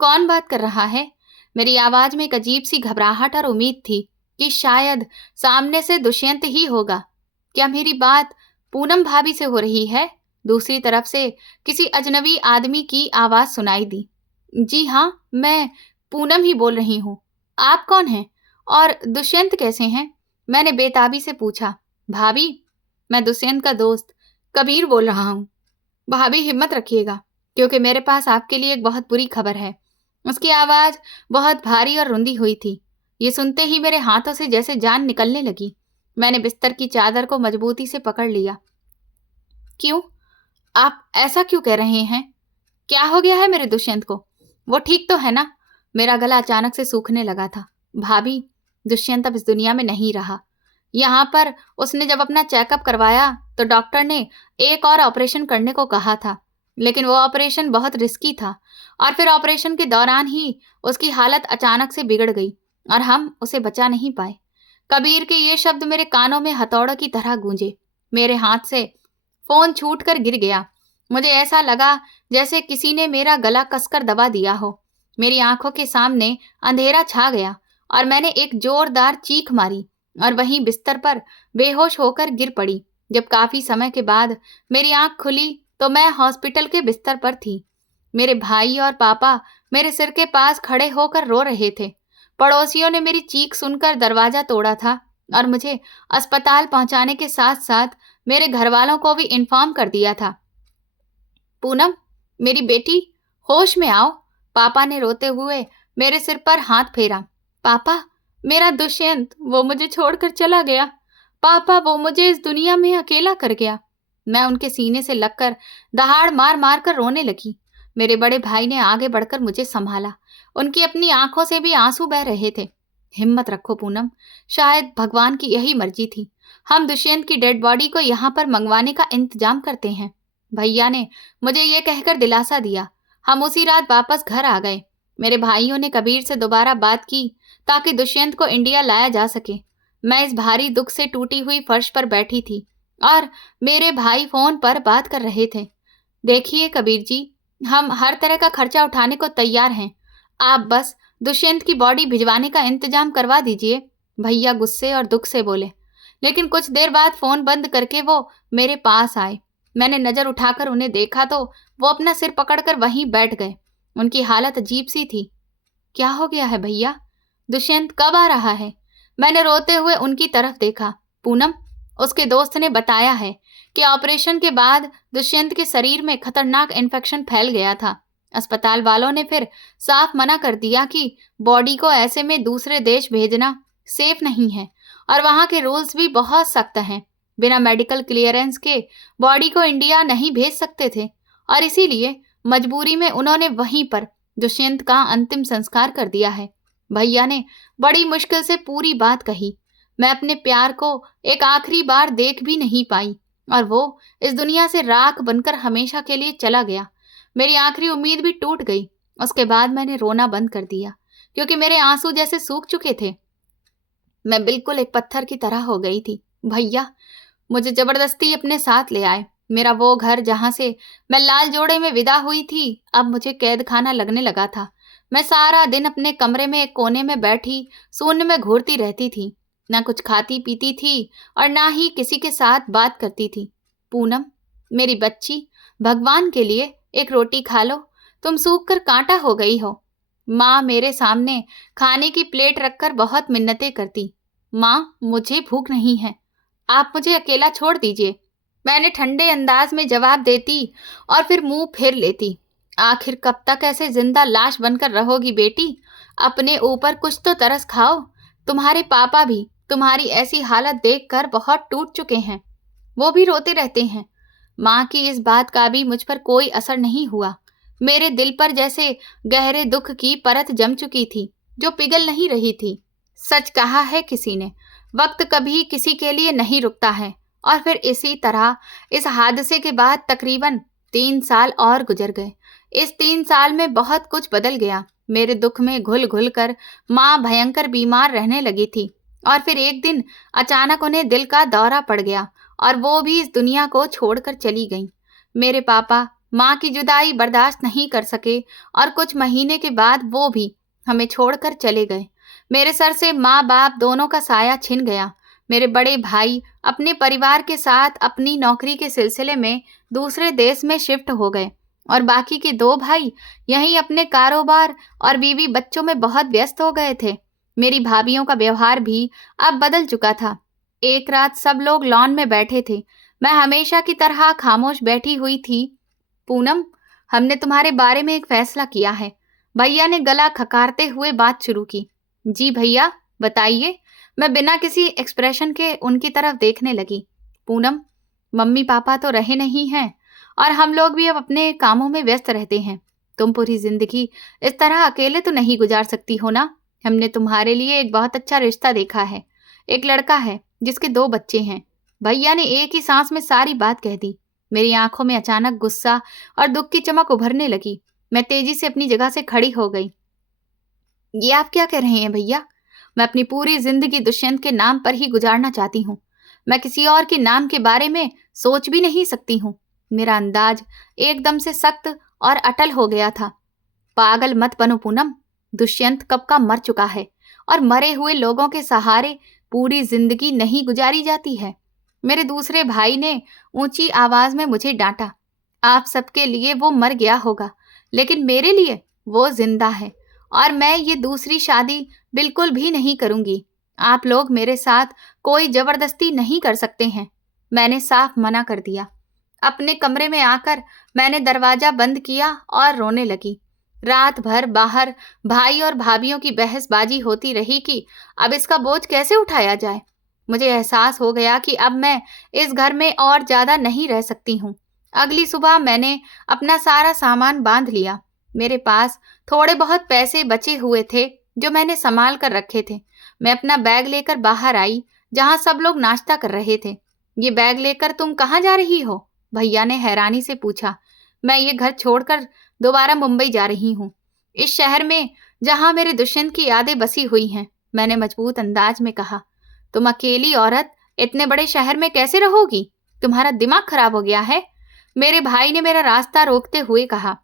कौन बात कर रहा है? मेरी आवाज में एक अजीब सी घबराहट और उम्मीद थी कि शायद सामने से दुष्यंत ही होगा। क्या मेरी बात पूनम भाभी से हो रही है? दूसरी तरफ से किसी अजनबी आदमी की आवाज सुनाई दी। जी हाँ, मैं पूनम ही बोल रही हूँ। आप कौन हैं और दुष्यंत कैसे हैं? मैंने बेताबी से पूछा। भाभी, मैं दुष्यंत का दोस्त कबीर बोल रहा हूँ। भाभी, हिम्मत रखिएगा, क्योंकि मेरे पास आपके लिए एक बहुत बुरी खबर है। उसकी आवाज बहुत भारी और रुंधी हुई थी। ये सुनते ही मेरे हाथों से जैसे जान निकलने लगी। मैंने बिस्तर की चादर को मजबूती से पकड़ लिया। क्यों? आप ऐसा क्यों कह रहे हैं? क्या हो गया है मेरे दुष्यंत को? वो ठीक तो है ना? मेरा गला अचानक से सूखने लगा था। भाभी, दुष्यंत अब इस दुनिया में नहीं रहा। यहाँ पर उसने जब अपना चेकअप करवाया तो डॉक्टर ने एक और ऑपरेशन करने को कहा था, लेकिन वो ऑपरेशन बहुत रिस्की था और फिर ऑपरेशन के दौरान ही उसकी हालत अचानक से बिगड़ गई और हम उसे बचा नहीं पाए। कबीर के ये शब्द मेरे कानों में हथौड़ों की तरह गूंजे। मेरे हाथ से फोन छूटकर गिर गया। मुझे ऐसा लगा जैसे किसी ने मेरा गला कसकर दबा दिया हो। मेरी आंखों के सामने अंधेरा छा गया और मैंने एक जोरदार चीख मारी और वहीं बिस्तर पर बेहोश होकर गिर पड़ी। जब काफी समय के बाद मेरी आंख खुली तो मैं हॉस्पिटल के बिस्तर पर थी। मेरे भाई और पापा मेरे सिर के पास खड़े होकर रो रहे थे। पड़ोसियों ने मेरी चीख सुनकर दरवाजा तोड़ा था और मुझे अस्पताल पहुंचाने के साथ साथ मेरे घर वालों को भी इन्फॉर्म कर दिया था। पूनम, मेरी बेटी, होश में आओ। पापा ने रोते हुए मेरे सिर पर हाथ फेरा। पापा, मेरा दुष्यंत, वो मुझे छोड़कर चला गया। पापा, वो मुझे इस दुनिया में अकेला कर गया। मैं उनके सीने से लगकर दहाड़ मार मार कर रोने लगी। मेरे बड़े भाई ने आगे बढ़कर मुझे संभाला। उनकी अपनी आंखों से भी आंसू बह रहे थे। हिम्मत रखो पूनम, शायद भगवान की यही मर्जी थी। हम दुष्यंत की डेड बॉडी को यहाँ पर मंगवाने का इंतजाम करते हैं। भैया ने मुझे ये कहकर दिलासा दिया। हम उसी रात वापस घर आ गए। मेरे भाइयों ने कबीर से दोबारा बात की ताकि दुष्यंत को इंडिया लाया जा सके। मैं इस भारी दुख से टूटी हुई फर्श पर बैठी थी और मेरे भाई फोन पर बात कर रहे थे। देखिए कबीर जी, हम हर तरह का खर्चा उठाने को तैयार हैं। आप बस दुष्यंत की बॉडी भिजवाने का इंतजाम करवा दीजिए। भैया गुस्से और दुख से बोले। लेकिन कुछ देर बाद फोन बंद करके वो मेरे पास आए। मैंने नजर उठाकर उन्हें देखा तो वो अपना सिर पकड़कर वहीं बैठ गए। उनकी हालत अजीब सी थी। क्या हो गया है भैया? दुष्यंत कब आ रहा है? मैंने रोते हुए उनकी तरफ देखा। पूनम, उसके दोस्त ने बताया है कि ऑपरेशन के बाद दुष्यंत के शरीर में खतरनाक इन्फेक्शन फैल गया था। अस्पताल वालों ने फिर साफ मना कर दिया कि बॉडी को ऐसे में दूसरे देश भेजना सेफ नहीं है और वहां के रूल्स भी बहुत सख्त हैं। बिना मेडिकल क्लियरेंस के बॉडी को इंडिया नहीं भेज सकते थे और इसीलिए मजबूरी में उन्होंने वहीं पर दुष्यंत का अंतिम संस्कार कर दिया है। भैया ने बड़ी मुश्किल से पूरी बात कही। मैं अपने प्यार को एक आखिरी बार देख भी नहीं पाई और वो इस दुनिया से राख बनकर हमेशा के लिए चला गया। मेरी आखिरी उम्मीद भी टूट गई। उसके बाद मैंने रोना बंद कर दिया क्योंकि मेरे आंसू जैसे सूख चुके थे। मैं बिल्कुल एक पत्थर की तरह हो गई थी। भैया मुझे जबरदस्ती अपने साथ ले आए। मेरा वो घर जहां से मैं लाल जोड़े में विदा हुई थी अब मुझे कैद खाना लगने लगा था। मैं सारा दिन अपने कमरे में एक कोने में बैठी शून्य में घूरती रहती थी। ना कुछ खाती पीती थी और ना ही किसी के साथ बात करती थी। पूनम, मेरी बच्ची, भगवान के लिए एक रोटी खा लो। तुम सूख कर कांटा हो गई हो। माँ मेरे सामने खाने की प्लेट रखकर बहुत मिन्नतें करती। माँ, मुझे भूख नहीं है, आप मुझे अकेला छोड़ दीजिए। मैंने ठंडे अंदाज में जवाब देती और फिर मुंह फेर लेती। आखिर कब तक ऐसे जिंदा लाश बनकर रहोगी बेटी? अपने ऊपर कुछ तो तरस खाओ। तुम्हारे पापा भी तुम्हारी ऐसी हालत देखकर बहुत टूट चुके हैं। वो भी रोते रहते हैं। माँ की इस बात का भी मुझ पर कोई असर नहीं हुआ। मेरे दिल पर जैसे गहरे दुख की परत जम चुकी थी जो पिघल नहीं रही थी। सच कहा है किसी ने, वक्त कभी किसी के लिए नहीं रुकता है। और फिर इसी तरह इस हादसे के बाद तकरीबन 3 साल और गुजर गए। इस 3 साल में बहुत कुछ बदल गया। मेरे दुख में घुल घुल कर माँ भयंकर बीमार रहने लगी थी और फिर एक दिन अचानक उन्हें दिल का दौरा पड़ गया और वो भी इस दुनिया को छोड़कर चली गईं। मेरे पापा माँ की जुदाई बर्दाश्त नहीं कर सके और कुछ महीने के बाद वो भी हमें छोड़कर चले गए। मेरे सर से माँ बाप दोनों का साया छिन गया। मेरे बड़े भाई अपने परिवार के साथ अपनी नौकरी के सिलसिले में दूसरे देश में शिफ्ट हो गए और बाकी के 2 भाई यहीं अपने कारोबार और बीवी बच्चों में बहुत व्यस्त हो गए थे। मेरी भाभियों का व्यवहार भी अब बदल चुका था। एक रात सब लोग लॉन में बैठे थे। मैं हमेशा की तरह खामोश बैठी हुई थी। पूनम, हमने तुम्हारे बारे में एक फैसला किया है। भैया ने गला खकारते हुए बात शुरू की। जी भैया, बताइए। मैं बिना किसी एक्सप्रेशन के उनकी तरफ देखने लगी। पूनम, मम्मी पापा तो रहे नहीं हैं और हम लोग भी अब अपने कामों में व्यस्त रहते हैं। तुम पूरी जिंदगी इस तरह अकेले तो नहीं गुजार सकती हो ना। हमने तुम्हारे लिए एक बहुत अच्छा रिश्ता देखा है। एक लड़का है जिसके 2 बच्चे हैं। भैया ने एक ही सांस में सारी बात कह दी। मेरी आंखों में अचानक गुस्सा और दुख की चमक उभरने लगी। मैं तेजी से अपनी जगह से खड़ी हो गई। ये आप क्या कह रहे हैं भैया? मैं अपनी पूरी जिंदगी दुष्यंत के नाम पर ही गुजारना चाहती हूँ। मैं किसी और के नाम के बारे में सोच भी नहीं सकती हूँ। मेरा अंदाज एकदम से सख्त और अटल हो गया था। पागल मत बनो पूनम। दुष्यंत कब का मर चुका है और मरे हुए लोगों के सहारे पूरी जिंदगी नहीं गुजारी जाती है। मेरे दूसरे भाई ने ऊंची आवाज में मुझे डांटा। आप सबके लिए वो मर गया होगा, लेकिन मेरे लिए वो जिंदा है और मैं ये दूसरी शादी बिल्कुल भी नहीं करूंगी। आप लोग मेरे साथ कोई जबरदस्ती नहीं कर सकते हैं। मैंने साफ मना कर दिया। अपने कमरे में आकर मैंने दरवाजा बंद किया और रोने लगी। रात भर बाहर भाई और भाभियों की बहसबाजी होती रही कि अब इसका बोझ कैसे उठाया जाए। मुझे एहसास हो गया कि अब मैं इस घर में और ज्यादा नहीं रह सकती हूँ। अगली सुबह मैंने अपना सारा सामान बांध लिया। मेरे पास थोड़े बहुत पैसे बचे हुए थे जो मैंने संभाल कर रखे थे। मैं अपना बैग लेकर बाहर आई, जहां सब लोग नाश्ता कर रहे थे। ये बैग लेकर तुम कहाँ जा रही हो? भैया ने हैरानी से पूछा। मैं ये घर छोड़कर दोबारा मुंबई जा रही हूँ, इस शहर में जहां मेरे दुष्यंत की यादें बसी हुई हैं, मैंने मजबूत अंदाज में कहा। तुम अकेली औरत इतने बड़े शहर में कैसे रहोगी? तुम्हारा दिमाग खराब हो गया है? मेरे भाई ने मेरा रास्ता रोकते हुए कहा।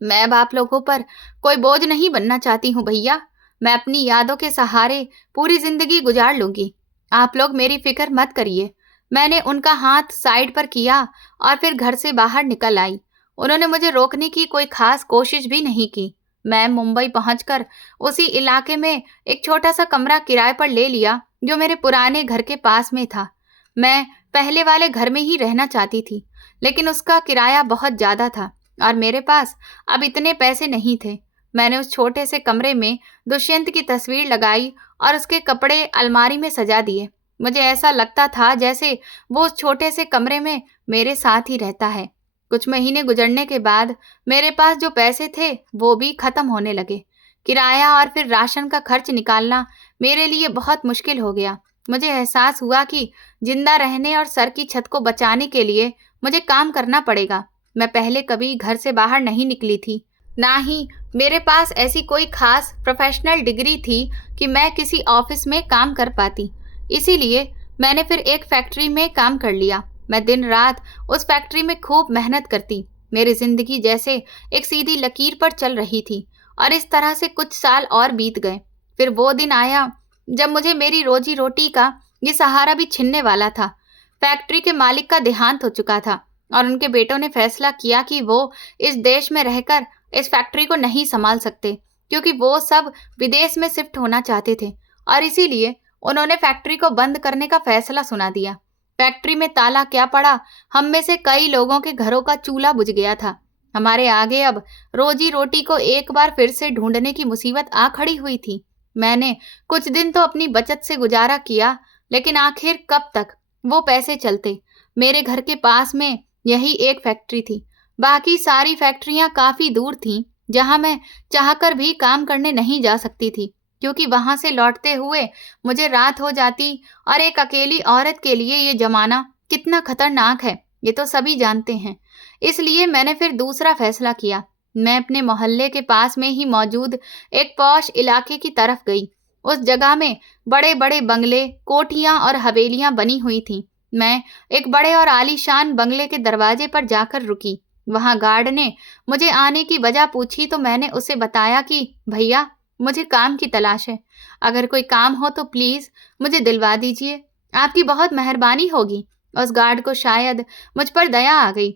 मैं अब आप लोगों पर कोई बोझ नहीं बनना चाहती हूँ भैया। मैं अपनी यादों के सहारे पूरी जिंदगी गुजार लूंगी। आप लोग मेरी फिक्र मत करिए। मैंने उनका हाथ साइड पर किया और फिर घर से बाहर निकल आई। उन्होंने मुझे रोकने की कोई खास कोशिश भी नहीं की। मैं मुंबई पहुंचकर उसी इलाके में एक छोटा सा कमरा किराए पर ले लिया जो मेरे पुराने घर के पास में था। मैं पहले वाले घर में ही रहना चाहती थी, लेकिन उसका किराया बहुत ज्यादा था और मेरे पास अब इतने पैसे नहीं थे। मैंने उस छोटे से कमरे में दुष्यंत की तस्वीर लगाई और उसके कपड़े अलमारी में सजा दिए। मुझे ऐसा लगता था जैसे वो उस छोटे से कमरे में मेरे साथ ही रहता है। कुछ महीने गुजरने के बाद मेरे पास जो पैसे थे वो भी खत्म होने लगे। किराया और फिर राशन का खर्च निकालना मेरे लिए बहुत मुश्किल हो गया। मुझे एहसास हुआ कि जिंदा रहने और सर की छत को बचाने के लिए मुझे काम करना पड़ेगा। मैं पहले कभी घर से बाहर नहीं निकली थी, ना ही मेरे पास ऐसी कोई खास प्रोफेशनल डिग्री थी कि मैं किसी ऑफिस में काम कर पाती। इसीलिए मैंने फिर एक फैक्ट्री में काम कर लिया। मैं दिन रात उस फैक्ट्री में खूब मेहनत करती। मेरी जिंदगी जैसे एक सीधी लकीर पर चल रही थी और इस तरह से कुछ साल और बीत गए। फिर वो दिन आया जब मुझे मेरी रोजी रोटी का ये सहारा भी छिनने वाला था। फैक्ट्री के मालिक का देहांत हो चुका था और उनके बेटों ने फैसला किया कि वो इस देश में रहकर इस फैक्ट्री को नहीं संभाल सकते, क्योंकि वो सब विदेश में शिफ्ट होना चाहते थे और इसीलिए उन्होंने फैक्ट्री को बंद करने का फैसला सुना दिया। फैक्ट्री में ताला क्या पड़ा, हम में से कई लोगों के घरों का चूल्हा बुझ गया था। हमारे आगे अब रोजी रोटी को एक बार फिर से ढूंढने की मुसीबत आ खड़ी हुई थी। मैंने कुछ दिन तो अपनी बचत से गुजारा किया, लेकिन आखिर कब तक वो पैसे चलते। मेरे घर के पास में यही एक फैक्ट्री थी। बाकी सारी फैक्ट्रियां काफी दूर थीं, जहां मैं चाहकर भी काम करने नहीं जा सकती थी, क्योंकि वहां से लौटते हुए मुझे रात हो जाती। और एक अकेली औरत के लिए ये जमाना कितना खतरनाक है ये तो सभी जानते हैं। इसलिए मैंने फिर दूसरा फैसला किया। मैं अपने मोहल्ले के पास में ही मौजूद एक पॉश इलाके की तरफ गई। उस जगह में बड़े बड़े बंगले, कोठियां और हवेलियां बनी हुई थीं। मैं एक बड़े और आलीशान बंगले के दरवाजे पर जाकर रुकी। वहां गार्ड ने मुझे आने की वजह पूछी तो मैंने उसे बताया कि भैया, मुझे काम की तलाश है। अगर कोई काम हो तो प्लीज मुझे दिलवा दीजिए, आपकी बहुत मेहरबानी होगी। उस गार्ड को शायद मुझ पर दया आ गई।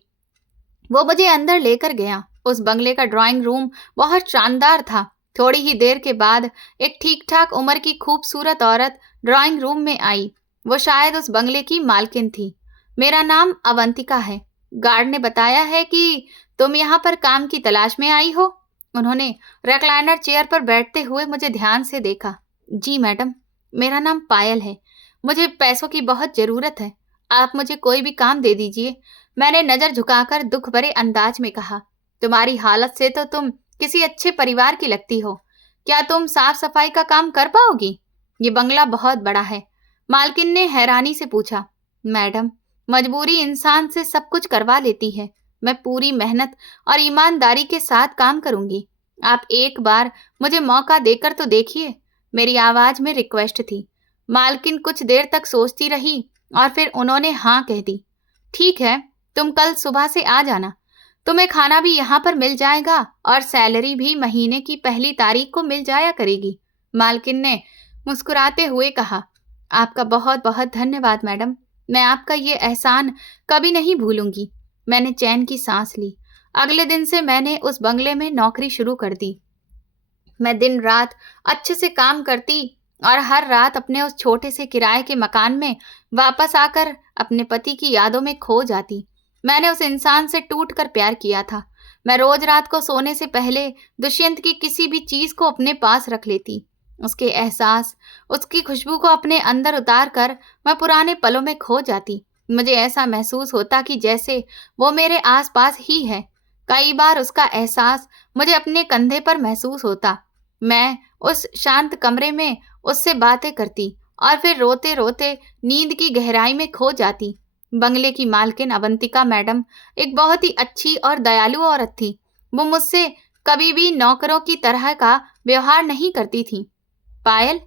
वो मुझे अंदर लेकर गया। उस बंगले का ड्राइंग रूम बहुत शानदार था। थोड़ी ही देर के बाद एक ठीक ठाक उम्र की खूबसूरत औरत ड्राइंग रूम में आई। वो शायद उस बंगले की मालकिन थी। मेरा नाम अवंतिका है। गार्ड ने बताया है कि तुम यहाँ पर काम की तलाश में आई हो। उन्होंने रेक्लाइनर चेयर पर बैठते हुए मुझे ध्यान से देखा। जी मैडम, मेरा नाम पायल है। मुझे पैसों की बहुत जरूरत है। आप मुझे कोई भी काम दे दीजिए। मैंने नजर झुकाकर दुख भरे अंदाज में कहा। तुम्हारी हालत से तो तुम किसी अच्छे परिवार की लगती हो। क्या तुम साफ सफाई का काम कर पाओगी? ये बंगला बहुत बड़ा है। मालकिन ने हैरानी से पूछा। मैडम, मजबूरी इंसान से सब कुछ करवा लेती है। मैं पूरी मेहनत और ईमानदारी के साथ काम करूंगी। आप एक बार मुझे मौका देकर तो देखिए। मेरी आवाज में रिक्वेस्ट थी। मालकिन कुछ देर तक सोचती रही और फिर उन्होंने हाँ कह दी। ठीक है, तुम कल सुबह से आ जाना। तुम्हें खाना भी यहाँ पर मिल जाएगा और सैलरी भी महीने की पहली तारीख को मिल जाया करेगी। मालकिन ने मुस्कुराते हुए कहा, आपका बहुत बहुत धन्यवाद मैडम। मैं आपका ये एहसान कभी नहीं भूलूंगी। मैंने चैन की सांस ली। अगले दिन से मैंने उस बंगले में नौकरी शुरू कर दी। मैं दिन रात अच्छे से काम करती और हर रात अपने उस छोटे से किराए के मकान में वापस आकर अपने पति की यादों में खो जाती। मैंने उस इंसान से टूट कर प्यार किया था। मैं रोज रात को सोने से पहले दुष्यंत की किसी भी चीज को अपने पास रख लेती। उसके एहसास, उसकी खुशबू को अपने अंदर उतार कर मैं पुराने पलों में खो जाती। मुझे ऐसा महसूस होता कि जैसे वो मेरे आसपास ही है। कई बार उसका एहसास मुझे अपने कंधे पर महसूस होता। मैं उस शांत कमरे में उससे बातें करती और फिर रोते रोते नींद की गहराई में खो जाती। बंगले की मालकिन अवंतिका मैडम एक बहुत ही अच्छी और दयालु औरत थी। वो मुझसे कभी भी नौकरों की तरह का व्यवहार नहीं करती थी। पायल,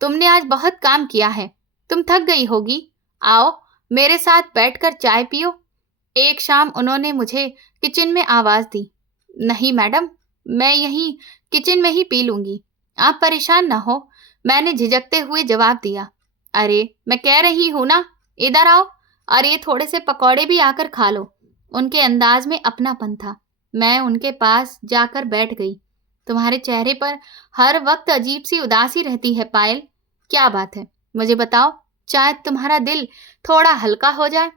तुमने आज बहुत काम किया है, तुम थक गई होगी। आओ, मेरे साथ बैठकर चाय पियो। एक शाम उन्होंने मुझे किचन में आवाज दी। नहीं मैडम, मैं यहीं किचन में ही पी लूंगी, आप परेशान ना हो, मैंने झिझकते हुए जवाब दिया। अरे, मैं कह रही हूं ना, इधर आओ और ये थोड़े से पकौड़े भी आकर खा लो। उनके अंदाज में अपनापन था। मैं उनके पास जाकर बैठ गई। तुम्हारे चेहरे पर हर वक्त अजीब सी उदासी रहती है पायल, क्या बात है, मुझे बताओ, शायद तुम्हारा दिल थोड़ा हल्का हो जाए।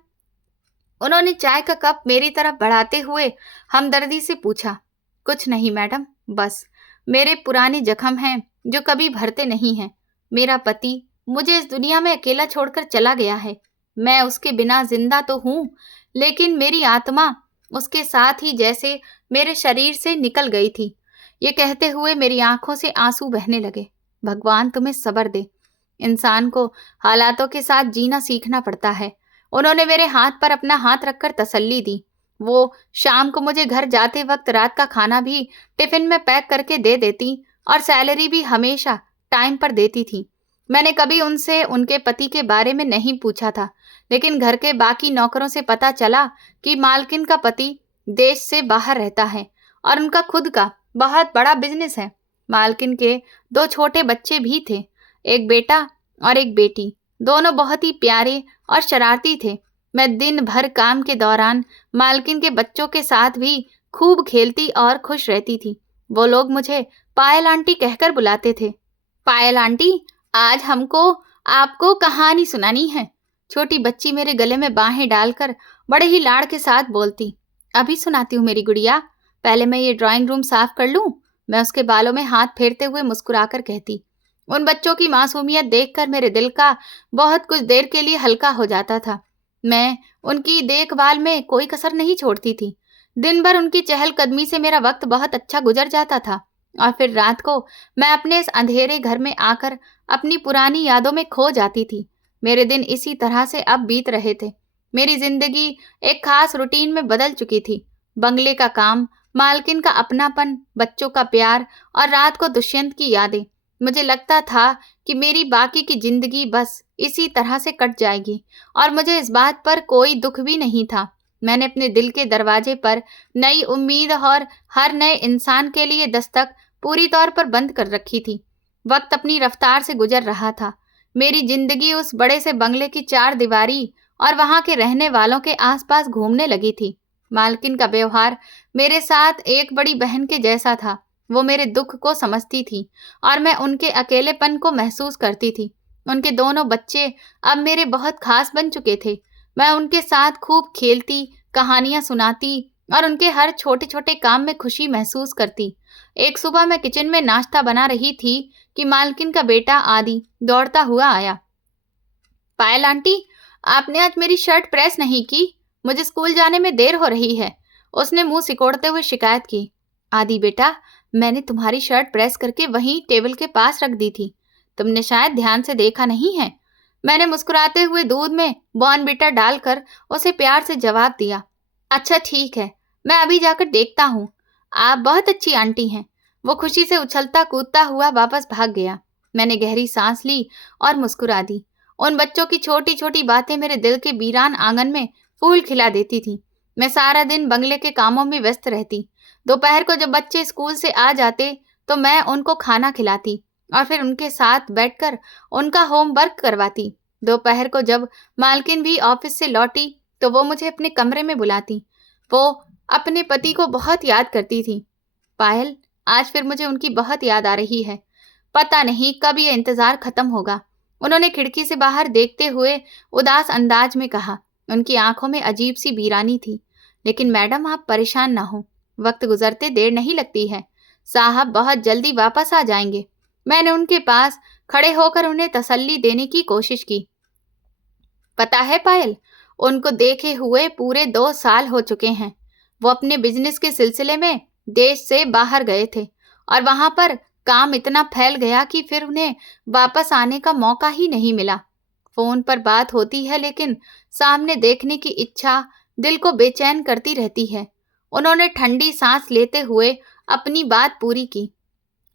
उन्होंने चाय का कप मेरी तरफ बढ़ाते हुए हमदर्दी से पूछा। कुछ नहीं मैडम, बस मेरे पुराने जख्म हैं जो कभी भरते नहीं हैं। मेरा पति मुझे इस दुनिया में अकेला छोड़कर चला गया है। मैं उसके बिना जिंदा तो हूँ, लेकिन मेरी आत्मा उसके साथ ही जैसे मेरे शरीर से निकल गई थी। ये कहते हुए मेरी आंखों से आंसू बहने लगे। भगवान तुम्हें सब्र दे। इंसान को हालातों के साथ जीना सीखना पड़ता है। उन्होंने मेरे हाथ पर अपना हाथ रखकर तसल्ली दी। वो शाम को मुझे घर जाते वक्त रात का खाना भी टिफिन में पैक करके दे देती और सैलरी भी हमेशा टाइम पर देती थी। मैंने कभी उनसे उनके पति के बारे में नहीं पूछा था, लेकिन घर के बाकी नौकरों से पता चला कि मालकिन का पति देश से बाहर रहता है और उनका खुद का बहुत बड़ा बिजनेस है। मालकिन के 2 छोटे बच्चे भी थे, एक बेटा और एक बेटी। दोनों बहुत ही प्यारे और शरारती थे। मैं दिन भर काम के दौरान मालकिन के बच्चों के साथ भी खूब खेलती और खुश रहती थी। वो लोग मुझे पायल आंटी कहकर बुलाते थे। पायल आंटी, आज हमको आपको कहानी सुनानी है। छोटी बच्ची मेरे गले में बाहें डालकर बड़े ही लाड़ के साथ बोलती। अभी सुनाती हूँ मेरी गुड़िया, पहले मैं ये ड्राइंग रूम साफ कर लूं। मैं उसके बालों में हाथ फेरते हुए मुस्कुराकर कहती। उन बच्चों की मासूमियत देखकर मेरे दिल का बहुत कुछ देर के लिए हल्का हो जाता था। मैं उनकी देखभाल में कोई कसर नहीं छोड़ती थी। दिन भर उनकी चहलकदमी से मेरा वक्त बहुत अच्छा गुजर जाता था और फिर रात को मैं अपने इस अंधेरे घर में आकर अपनी पुरानी यादों में खो जाती थी। मेरे दिन इसी तरह से अब बीत रहे थे। मेरी जिंदगी एक खास रूटीन में बदल चुकी थी। बंगले का काम, मालकिन का अपनापन, बच्चों का प्यार और रात को दुष्यंत की यादें। मुझे लगता था कि मेरी बाकी की जिंदगी बस इसी तरह से कट जाएगी और मुझे इस बात पर कोई दुख भी नहीं था। मैंने अपने दिल के दरवाजे पर नई उम्मीद और हर नए इंसान के लिए दस्तक पूरी तौर पर बंद कर रखी थी। वक्त अपनी रफ्तार से गुजर रहा था। मेरी जिंदगी उस बड़े से बंगले की 4 दीवारी और वहां के रहने वालों के आसपास घूमने लगी थी। मालकिन का व्यवहार मेरे साथ एक बड़ी बहन के जैसा था। वो मेरे दुख को समझती थी और मैं उनके अकेलेपन को महसूस करती थी। उनके दोनों बच्चे अब मेरे बहुत खास बन चुके थे। मैं उनके साथ खूब खेलती, कहानियां सुनाती और उनके हर छोटे छोटे काम में खुशी महसूस करती। एक सुबह मैं किचन में नाश्ता बना रही थी कि मालकिन का बेटा आदि दौड़ता हुआ आया। पायल आंटी, आपने आज मेरी शर्ट प्रेस नहीं की, मुझे स्कूल जाने में देर हो रही है, उसने मुंह सिकोड़ते हुए शिकायत की। आदि बेटा, मैंने तुम्हारी शर्ट प्रेस करके वहीं टेबल के पास रख दी थी, तुमने शायद ध्यान से देखा नहीं है। मैंने मुस्कुराते हुए दूध में बॉर्नविटा डालकर उसे प्यार से जवाब दिया। अच्छा ठीक है, मैं अभी जाकर देखता हूँ, आप बहुत अच्छी आंटी हैं। वो खुशी से उछलता कूदता हुआ वापस भाग गया। मैंने गहरी सांस ली और मुस्कुरा दी। उन बच्चों की छोटी छोटी बातें मेरे दिल के वीरान आंगन में फूल खिला देती थी। मैं सारा दिन बंगले के कामों में व्यस्त रहती। दोपहर को जब बच्चे स्कूल से आ जाते तो मैं उनको खाना खिलाती और फिर उनके साथ बैठकर उनका होमवर्क करवाती। दोपहर को जब मालकिन भी ऑफिस से लौटी तो वो मुझे अपने कमरे में बुलाती। वो अपने पति को बहुत याद करती थी। पायल, आज फिर मुझे उनकी बहुत याद आ रही है। पता नहीं कब ये इंतजार खत्म होगा। उन्होंने खिड़की से बाहर देखते हुए उदास अंदाज में कहा। उनकी आंखों में अजीब सी वीरानी थी। लेकिन मैडम, आप परेशान ना हो, वक्त गुजरते देर नहीं लगती है। साहब बहुत जल्दी वापस आ जाएंगे। मैंने उनके पास खड़े होकर उन्हें तसल्ली देने की कोशिश की। पता है पायल, उनको देखे हुए पूरे 2 साल हो चुके हैं। वो अपने बिजनेस के सिलसिले में देश से बाहर गए थे और वहां पर काम इतना फैल गया कि फिर उन्हें वापस आने का मौका ही नहीं मिला। फोन पर बात होती है लेकिन सामने देखने की इच्छा दिल को बेचैन करती रहती है। उन्होंने ठंडी सांस लेते हुए अपनी बात पूरी की।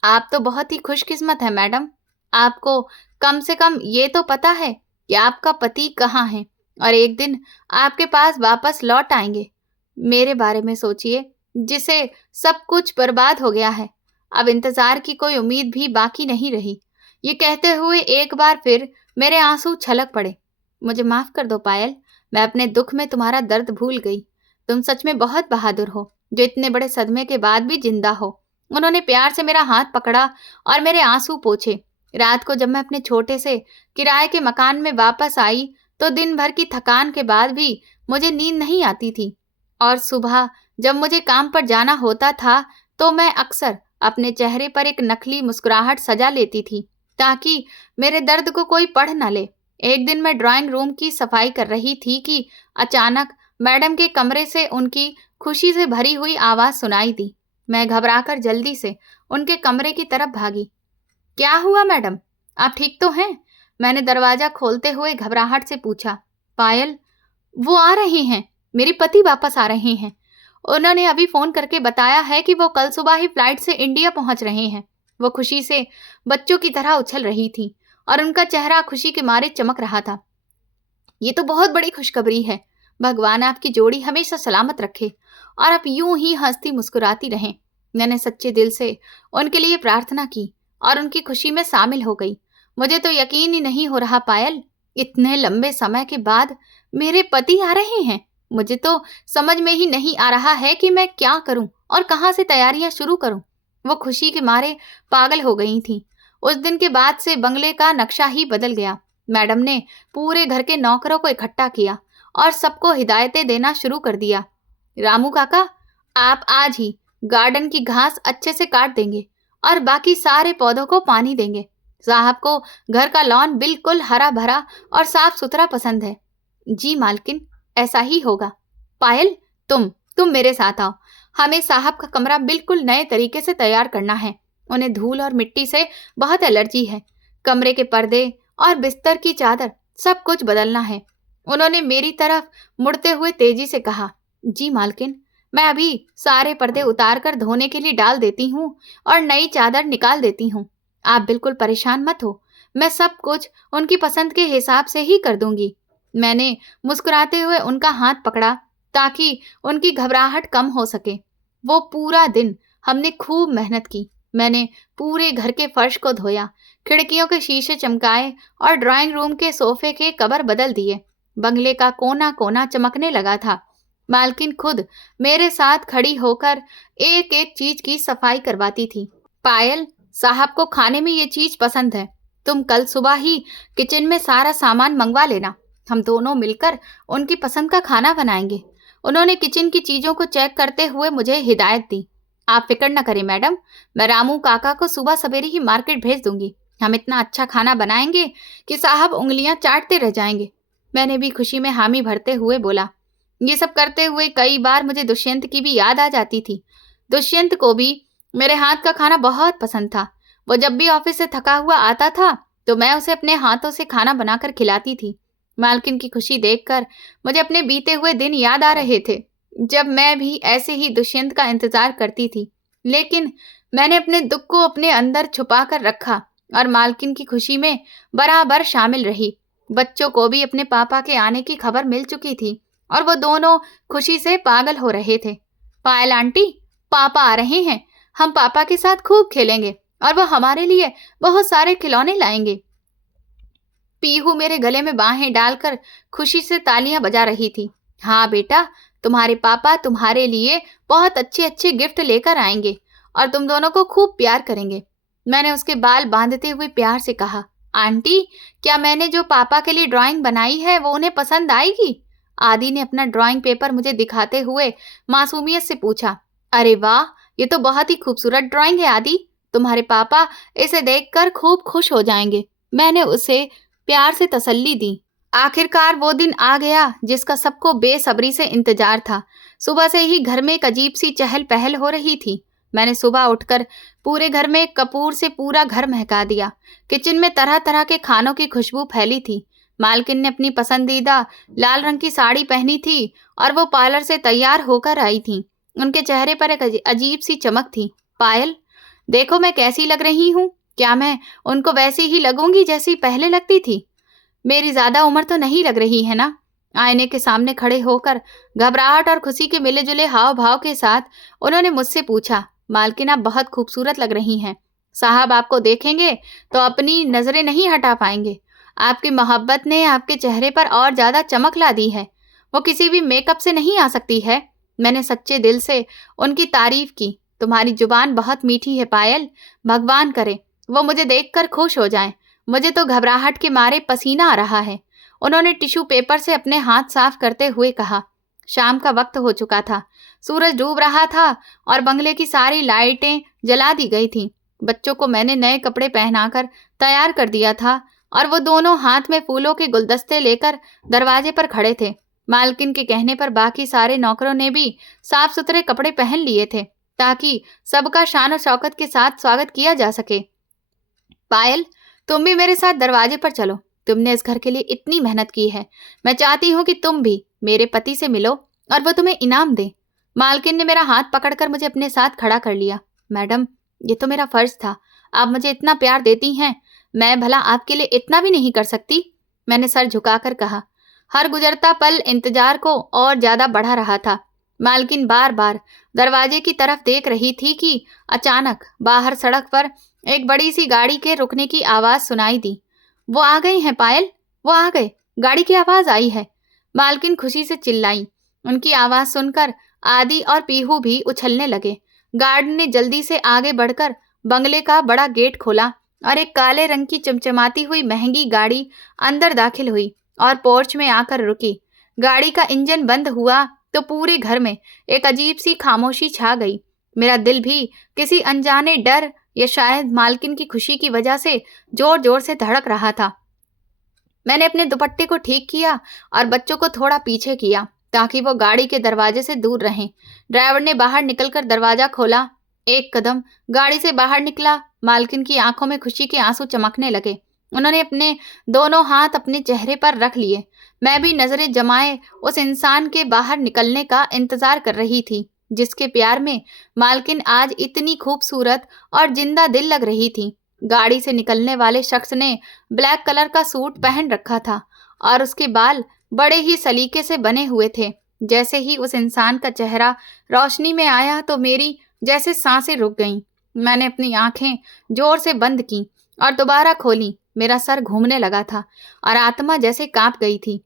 आप तो बहुत ही खुशकिस्मत हैं मैडम। आपको कम से कम ये तो पता है कि आपका पति कहाँ है और एक दिन आपके पास वापस लौट आएंगे। मेरे बारे में सोचिए, जिसे सब कुछ बर्बाद हो गया है। अब इंतजार की कोई उम्मीद भी बाकी नहीं रही। ये कहते हुए एक बार फिर मेरे आंसू छलक पड़े। मुझे माफ कर दो पायल, मैं अपने दुख में तुम्हारा दर्द भूल गई। तुम सच में बहुत बहादुर हो, जो इतने बड़े सदमे के बाद भी जिंदा हो। उन्होंने प्यार से मेरा हाथ पकड़ा और मेरे आंसू पोंछे। रात को जब मैं अपने छोटे से किराए के मकान में वापस आई तो दिन भर की थकान के बाद भी मुझे नींद नहीं आती थी। और सुबह जब मुझे काम पर जाना होता था तो मैं अक्सर अपने चेहरे पर एक नकली मुस्कुराहट सजा लेती थी ताकि मेरे दर्द को कोई पढ़ न ले। एक दिन मैं ड्राइंग रूम की सफाई कर रही थी कि अचानक मैडम के कमरे से उनकी खुशी से भरी हुई आवाज सुनाई दी। मैं घबराकर जल्दी से उनके कमरे की तरफ भागी। क्या हुआ मैडम, आप ठीक तो हैं? मैंने दरवाजा खोलते हुए घबराहट से पूछा। पायल, वो आ रहे हैं, मेरे पति वापस आ रहे हैं। उन्होंने अभी फोन करके बताया है कि वो कल सुबह ही फ्लाइट से इंडिया पहुंच रहे हैं। वो खुशी से बच्चों की तरह उछल रही थी और उनका चेहरा खुशी के मारे चमक रहा था। ये तो बहुत बड़ी खुशखबरी है। भगवान आपकी जोड़ी हमेशा सलामत रखे और आप यूं ही हंसती मुस्कुराती रहें। मैंने सच्चे दिल से उनके लिए प्रार्थना की और उनकी खुशी में शामिल हो गई। मुझे तो यकीन ही नहीं हो रहा पायल, इतने लंबे समय के बाद मेरे पति आ रहे हैं। मुझे तो समझ में ही नहीं आ रहा है कि मैं क्या करूं और कहां से तैयारियां शुरू करूं। वो खुशी के मारे पागल हो गई थी। उस दिन के बाद से बंगले का नक्शा ही बदल गया। मैडम ने पूरे घर के नौकरों को इकट्ठा किया और सबको हिदायतें देना शुरू कर दिया। रामू काका, आप आज ही गार्डन की घास अच्छे से काट देंगे और बाकी सारे पौधों को पानी देंगे। साहब को घर का लॉन बिल्कुल हरा भरा और साफ सुथरा पसंद है। जी मालकिन, ऐसा ही होगा। पायल, तुम मेरे साथ आओ। हमें साहब का कमरा बिल्कुल नए तरीके से तैयार करना है। उन्हें धूल और मिट्टी से बहुत एलर्जी है। कमरे के पर्दे और बिस्तर की चादर सब कुछ बदलना है। उन्होंने मेरी तरफ मुड़ते हुए तेजी से कहा। जी मालकिन, मैं अभी सारे पर्दे उतार कर धोने के लिए डाल देती हूँ और नई चादर निकाल देती हूँ। आप बिल्कुल परेशान मत हो, मैं सब कुछ उनकी पसंद के हिसाब से ही कर दूंगी। मैंने मुस्कुराते हुए उनका हाथ पकड़ा ताकि उनकी घबराहट कम हो सके। वो पूरा दिन हमने खूब मेहनत की। मैंने पूरे घर के फर्श को धोया, खिड़कियों के शीशे चमकाए और ड्राइंग रूम के सोफे के कवर बदल दिए। बंगले का कोना कोना चमकने लगा था। मालकिन खुद मेरे साथ खड़ी होकर एक एक चीज की सफाई करवाती थी। पायल, साहब को खाने में ये चीज पसंद है। तुम कल सुबह ही किचन में सारा सामान मंगवा लेना। हम दोनों मिलकर उनकी पसंद का खाना बनाएंगे। उन्होंने किचन की चीजों को चेक करते हुए मुझे हिदायत दी। आप फिक्र न करें मैडम, मैं रामू काका को सुबह सवेरे ही मार्केट भेज दूंगी। हम इतना अच्छा खाना बनाएंगे कि साहब उंगलियां चाटते रह जाएंगे। मैंने भी खुशी में हामी भरते हुए बोला। ये सब करते हुए कई बार मुझे दुष्यंत की भी याद आ जाती थी। दुष्यंत को भी मेरे हाथ का खाना बहुत पसंद था। वो जब भी ऑफिस से थका हुआ आता था तो मैं उसे अपने हाथों से खाना बनाकर खिलाती थी। मालकिन की खुशी देखकर मुझे अपने बीते हुए दिन याद आ रहे थे, जब मैं भी ऐसे ही दुष्यंत का इंतजार करती थी। लेकिन मैंने अपने दुख को अपने अंदर छुपा कर रखा और मालकिन की खुशी में बराबर शामिल रही। बच्चों को भी अपने पापा के आने की खबर मिल चुकी थी और वो दोनों खुशी से पागल हो रहे थे। पायल आंटी, पापा आ रहे हैं, हम पापा के साथ खूब खेलेंगे। और वो हमारे लिए बहुत सारे खिलौने लाएंगे। पीहू मेरे गले में बाहें डालकर खुशी से तालियां बजा रही थी। हाँ बेटा, तुम्हारे पापा तुम्हारे लिए बहुत अच्छे अच्छे गिफ्ट लेकर आएंगे और तुम दोनों को खूब प्यार करेंगे। मैंने उसके बाल बांधते हुए प्यार से कहा, आंटी, क्या मैंने जो पापा के लिए ड्राइंग बनाई है वो उन्हें पसंद आएगी? आदि ने अपना ड्राइंग पेपर मुझे दिखाते हुए मासूमियत से पूछा। अरे वाह, ये तो बहुत ही खूबसूरत ड्राइंग है आदि, तुम्हारे पापा इसे देखकर खूब खुश हो जाएंगे। मैंने उसे प्यार से तसल्ली दी। आखिरकार वो दिन आ गया जिसका सबको बेसब्री से इंतजार था। सुबह से ही घर में एक अजीब सी चहल पहल हो रही थी। मैंने सुबह उठकर पूरे घर में कपूर से पूरा घर महका दिया। किचन में तरह तरह के खानों की खुशबू फैली थी। मालकिन ने अपनी पसंदीदा लाल रंग की साड़ी पहनी थी और वो पार्लर से तैयार होकर आई थी। उनके चेहरे पर एक अजीब सी चमक थी। पायल, देखो मैं कैसी लग रही हूँ। क्या मैं उनको वैसी ही लगूंगी जैसी पहले लगती थी? मेरी ज्यादा उम्र तो नहीं लग रही है ना? आईने के सामने खड़े होकर घबराहट और खुशी के मिले जुले हाव भाव के साथ उन्होंने मुझसे पूछा। मालकिन, आप बहुत खूबसूरत लग रही हैं। साहब आपको देखेंगे तो अपनी नजरें नहीं हटा पाएंगे। आपकी मोहब्बत ने आपके चेहरे पर और ज्यादा चमक ला दी है। वो किसी भी मेकअप से नहीं आ सकती है। मैंने सच्चे दिल से उनकी तारीफ की। तुम्हारी जुबान बहुत मीठी है पायल। भगवान करे वो मुझे देखकर खुश हो जाएं। मुझे तो घबराहट के मारे पसीना आ रहा है। उन्होंने टिश्यू पेपर से अपने हाथ साफ करते हुए कहा। शाम का वक्त हो चुका था। सूरज डूब रहा था और बंगले की सारी लाइटें जला दी गई थीं। बच्चों को मैंने नए कपड़े पहनाकर तैयार कर दिया था और वो दोनों हाथ में फूलों के गुलदस्ते लेकर दरवाजे पर खड़े थे। मालकिन के कहने पर बाकी सारे नौकरों ने भी साफ सुथरे कपड़े पहन लिए थे ताकि सबका शान और शौकत के साथ स्वागत किया जा सके। पायल, तुम भी मेरे साथ दरवाजे पर चलो। तुमने इस घर के लिए इतनी मेहनत की है। मैं चाहती हूँ कि तुम भी मेरे पति से मिलो और वो तुम्हें इनाम दे। मालकिन ने मेरा हाथ पकड़कर मुझे अपने साथ खड़ा कर लिया। मैडम, ये तो मेरा फर्ज था। आप मुझे इतना प्यार देती हैं, मैं भला आपके लिए इतना भी नहीं कर सकती? मैंने सर झुकाकर कहा। हर गुजरता पल इंतजार को और ज्यादा बढ़ा रहा था। मालकिन बार बार दरवाजे की तरफ देख रही थी कि अचानक बाहर सड़क पर एक बड़ी सी गाड़ी के रुकने की आवाज सुनाई दी। वो आ गए हैं पायल, वो आ गए, गाड़ी की आवाज आई है। मालकिन खुशी से चिल्लाई। उनकी आवाज सुनकर आदि और पीहू भी उछलने लगे। गार्ड ने जल्दी से आगे बढ़कर बंगले का बड़ा गेट खोला और एक काले रंग की चमचमाती हुई महंगी गाड़ी अंदर दाखिल हुई और पोर्च में आकर रुकी। गाड़ी का इंजन बंद हुआ तो पूरे घर में एक अजीब सी खामोशी छा गई। मेरा दिल भी किसी अनजाने डर या शायद मालकिन की खुशी की वजह से जोर जोर से धड़क रहा था। मैंने अपने दुपट्टे को ठीक किया और बच्चों को थोड़ा पीछे किया ताकि वो गाड़ी के दरवाजे से दूर रहें। ड्राइवर ने बाहर निकलकर दरवाजा खोला। एक कदम गाड़ी से बाहर निकला। मालकिन की आंखों में खुशी के आंसू चमकने लगे। उन्होंने अपने दोनों हाथ अपने चेहरे पर रख लिए। मैं भी नजरें जमाए उस इंसान के बाहर निकलने का इंतजार कर रही थी जिसके प्यार में मालकिन आज इतनी खूबसूरत और जिंदा दिल लग रही थी। गाड़ी से निकलने वाले शख्स ने ब्लैक कलर का सूट पहन रखा था और उसके बाल बड़े ही सलीके से बने हुए थे। जैसे ही उस इंसान का चेहरा रोशनी में आया तो मेरी जैसे सांसें रुक गईं। मैंने अपनी आंखें जोर से बंद की और दोबारा खोली। मेरा सर घूमने लगा था और आत्मा जैसे कांप गई थी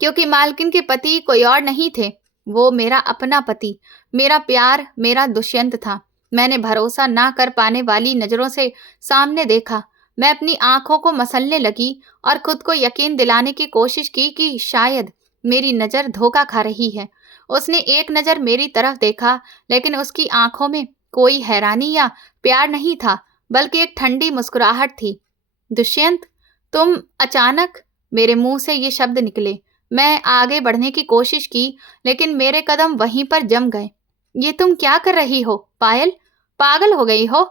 क्योंकि मालकिन के पति कोई और नहीं थे, वो मेरा अपना पति, मेरा प्यार, मेरा दुष्यंत था। मैंने भरोसा ना कर पाने वाली नजरों से सामने देखा। मैं अपनी आंखों को मसलने लगी और खुद को यकीन दिलाने की कोशिश की कि शायद मेरी नजर धोखा खा रही है। उसने एक नजर मेरी तरफ देखा लेकिन उसकी आंखों में कोई हैरानी या प्यार नहीं था बल्कि एक ठंडी मुस्कुराहट थी। दुष्यंत, तुम अचानक? मेरे मुंह से ये शब्द निकले। मैं आगे बढ़ने की कोशिश की लेकिन मेरे कदम वहीं पर जम गए। ये तुम क्या कर रही हो पायल? पागल हो गई हो?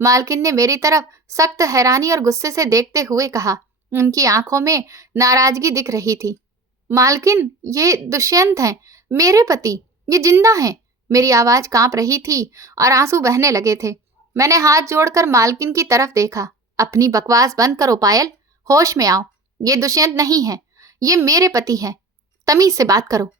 मालकिन ने मेरी तरफ सख्त हैरानी और गुस्से से देखते हुए कहा। उनकी आंखों में नाराजगी दिख रही थी। मालकिन, ये दुष्यंत हैं, मेरे पति, ये जिंदा हैं। मेरी आवाज कांप रही थी और आंसू बहने लगे थे। मैंने हाथ जोड़कर मालकिन की तरफ देखा। अपनी बकवास बंद करो पायल, होश में आओ। ये दुष्यंत नहीं है, ये मेरे पति हैं। तमीज से बात करो।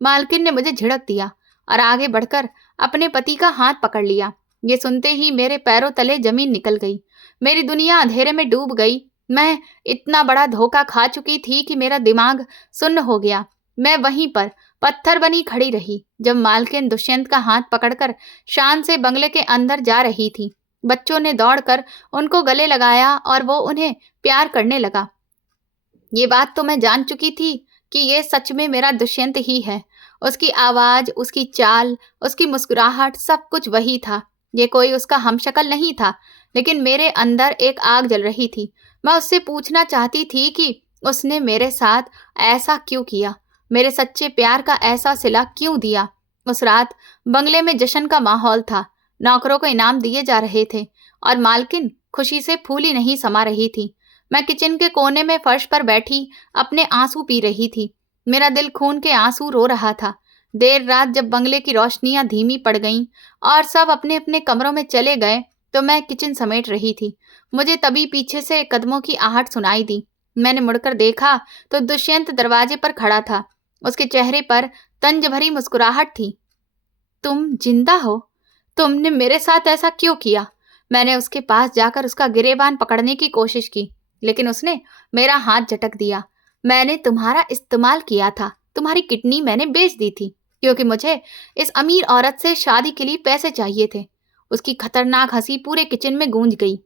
मालकिन ने मुझे झिड़क दिया और आगे बढ़कर अपने पति का हाथ पकड़ लिया। ये सुनते ही मेरे पैरों तले जमीन निकल गई। मेरी दुनिया अंधेरे में डूब गई। मैं इतना बड़ा धोखा खा चुकी थी कि मेरा दिमाग सुन्न हो गया। मैं वहीं पर पत्थर बनी खड़ी रही जब मालकिन दुष्यंत का हाथ पकड़कर शान से बंगले के अंदर जा रही थी। बच्चों ने दौड़कर उनको गले लगाया और वो उन्हें प्यार करने लगा। ये बात तो मैं जान चुकी थी कि ये सच में मेरा दुष्यंत ही है। उसकी आवाज, उसकी चाल, उसकी मुस्कुराहट, सब कुछ वही था। ये कोई उसका हमशक्ल नहीं था, लेकिन मेरे अंदर एक आग जल रही थी। मैं उससे पूछना चाहती थी कि उसने मेरे साथ ऐसा क्यों किया, मेरे सच्चे प्यार का ऐसा सिला क्यों दिया। उस रात बंगले में जश्न का माहौल था। नौकरों को इनाम दिए जा रहे थे और मालकिन खुशी से फूली नहीं समा रही थी। मैं किचन के कोने में फर्श पर बैठी अपने आंसू पी रही थी। मेरा दिल खून के आंसू रो रहा था। देर रात जब बंगले की रोशनियां धीमी पड़ गईं और सब अपने अपने कमरों में चले गए तो मैं किचन समेट रही थी। मुझे तभी पीछे से कदमों की आहट सुनाई दी। मैंने मुड़कर देखा तो दुष्यंत दरवाजे पर खड़ा था। उसके चेहरे पर तंज भरी मुस्कुराहट थी। तुम जिंदा हो? तुमने मेरे साथ ऐसा क्यों किया? मैंने उसके पास जाकर उसका गिरेबान पकड़ने की कोशिश की, लेकिन उसने मेरा हाथ झटक दिया। मैंने तुम्हारा इस्तेमाल किया था। तुम्हारी किडनी मैंने बेच दी थी क्योंकि मुझे इस अमीर औरत से शादी के लिए पैसे चाहिए थे। उसकी खतरनाक हंसी पूरे किचन में गूंज गई।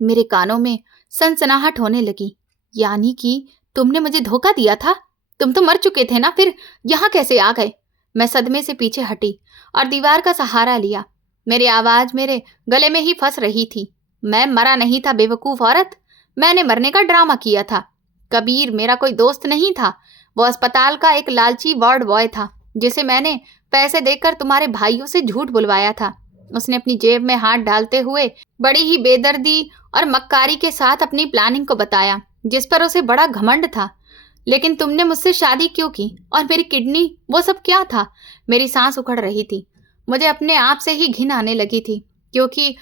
मेरे कानों में सनसनाहट होने लगी। यानी कि तुमने मुझे धोखा दिया था? तुम तो मर चुके थे ना, फिर यहाँ कैसे आ गए? मैं सदमे से पीछे हटी और दीवार का सहारा लिया। मेरी आवाज मेरे गले में ही फंस रही थी। मैं मरा नहीं था बेवकूफ औरत। मैंने मरने का ड्रामा किया था। कबीर मेरा कोई दोस्त नहीं था। वो अस्पताल का एक लालची वार्ड बॉय था जिसे मैंने पैसे देकर तुम्हारे भाइयों से झूठ बुलवाया था। उसने अपनी जेब में हाथ डालते हुए बड़ी ही बेदर्दी और मक्कारी के साथ अपनी प्लानिंग को बताया, जिस पर उसे बड़ा घमंड था। लेकिन तुमने मुझसे शादी क्यों की? और मेरी किडनी, वो सब क्या था? मेरी सांस उखड़ रही थी। मुझे अपने आप से ही घिन आने लगी थी, क्योंकि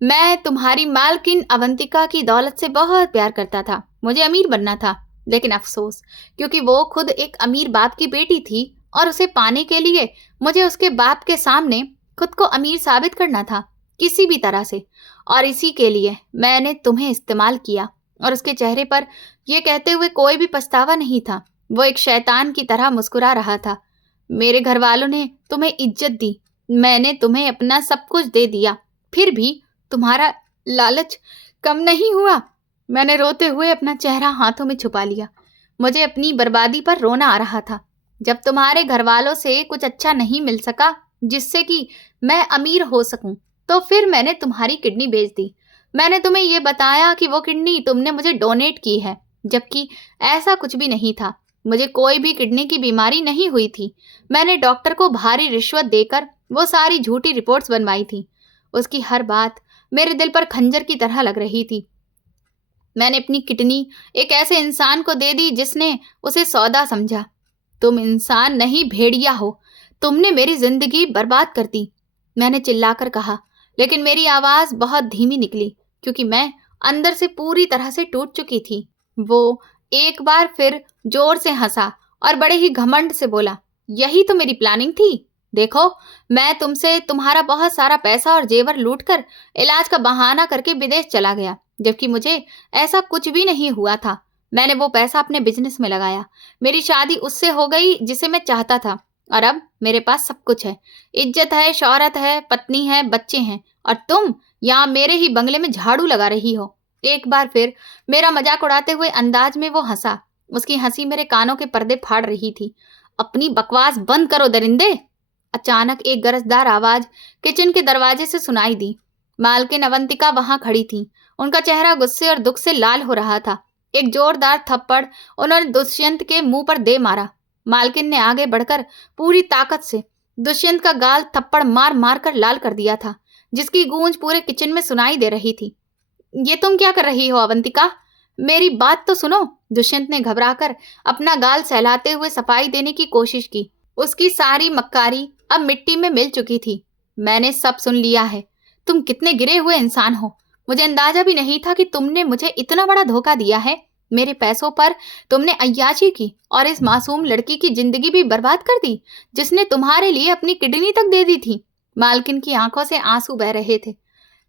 मैं तुम्हारी मालकिन अवंतिका की दौलत से बहुत प्यार करता था। मुझे अमीर बनना था, लेकिन अफसोस, क्योंकि वो खुद एक अमीर बाप की बेटी थी और उसे पाने के लिए मुझे उसके बाप के सामने खुद को अमीर साबित करना था, किसी भी तरह से। और इसी के लिए मैंने तुम्हें इस्तेमाल किया। और उसके चेहरे पर यह कहते हुए कोई भी पछतावा नहीं था। वो एक शैतान की तरह मुस्कुरा रहा था। मेरे घर वालों ने तुम्हें इज्जत दी, मैंने तुम्हें अपना सब कुछ दे दिया, फिर भी तुम्हारा लालच कम नहीं हुआ। मैंने रोते हुए अपना चेहरा हाथों में छुपा लिया। मुझे अपनी बर्बादी पर रोना आ रहा था। जब तुम्हारे घर वालों से कुछ अच्छा नहीं मिल सका जिससे कि मैं अमीर हो सकूं, तो फिर मैंने तुम्हारी किडनी बेच दी। मैंने तुम्हें यह बताया कि वो किडनी तुमने मुझे डोनेट की है, जबकि ऐसा कुछ भी नहीं था। मुझे कोई भी किडनी की बीमारी नहीं हुई थी। मैंने डॉक्टर को भारी रिश्वत देकर वो सारी झूठी रिपोर्ट्स बनवाई थी। उसकी हर बात मेरे दिल पर खंजर की तरह लग रही थी। मैंने अपनी किडनी एक ऐसे इंसान को दे दी जिसने उसे सौदा समझा। तुम इंसान नहीं, भेड़िया हो। तुमने मेरी जिंदगी बर्बाद कर दी, मैंने चिल्लाकर कहा, लेकिन मेरी आवाज बहुत धीमी निकली क्योंकि मैं अंदर से पूरी तरह से टूट चुकी थी। वो एक बार फिर जोर से हंसा और बड़े ही घमंड से बोला, यही तो मेरी प्लानिंग थी। देखो, मैं तुमसे तुम्हारा बहुत सारा पैसा और जेवर लूटकर इलाज का बहाना करके विदेश चला गया, जबकि मुझे ऐसा कुछ भी नहीं हुआ था। मैंने वो पैसा अपने बिजनेस में लगाया। मेरी शादी उससे हो गई जिसे मैं चाहता था, और अब मेरे पास सब कुछ है। इज्जत है, शौहरत है, पत्नी है, बच्चे हैं, और तुम यहाँ मेरे ही बंगले में झाड़ू लगा रही हो। एक बार फिर मेरा मजाक उड़ाते हुए अंदाज में वो हंसा। उसकी हंसी मेरे कानों के पर्दे फाड़ रही थी। अपनी बकवास बंद करो दरिंदे। अचानक एक गरजदार आवाज किचन के दरवाजे से सुनाई दी। मालकिन अवंतिका वहां खड़ी थी। उनका चेहरा गुस्से और दुख से लाल हो रहा था। एक जोरदार थप्पड़ उन्होंने दुष्यंत के मुंह पर दे मारा। मालकिन ने आगे बढ़कर पूरी ताकत से दुष्यंत का गाल थप्पड़ मार मार कर लाल कर दिया था, जिसकी गूंज पूरे किचन में सुनाई दे रही थी। ये तुम क्या कर रही हो अवंतिका? मेरी बात तो सुनो। दुष्यंत ने घबराकर अपना गाल सहलाते हुए सफाई देने की कोशिश की। उसकी सारी मक्कारी अब मिट्टी में मिल चुकी थी। मैंने सब सुन लिया है। तुम कितने गिरे हुए इंसान हो। मुझे अंदाजा भी नहीं था कि तुमने मुझे इतना बड़ा धोखा दिया है। मेरे पैसों पर तुमने अय्याशी की और इस मासूम लड़की की जिंदगी भी बर्बाद कर दी, जिसने तुम्हारे लिए अपनी किडनी तक दे दी थी। मालकिन की आंखों से आंसू बह रहे थे,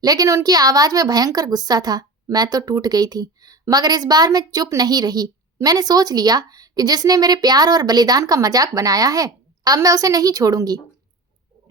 लेकिन उनकी आवाज में भयंकर गुस्सा था। मैं तो टूट गई थी, मगर इस बार मैं चुप नहीं रही। मैंने सोच लिया कि जिसने मेरे प्यार और बलिदान का मजाक बनाया है, अब मैं उसे नहीं छोड़ूंगी।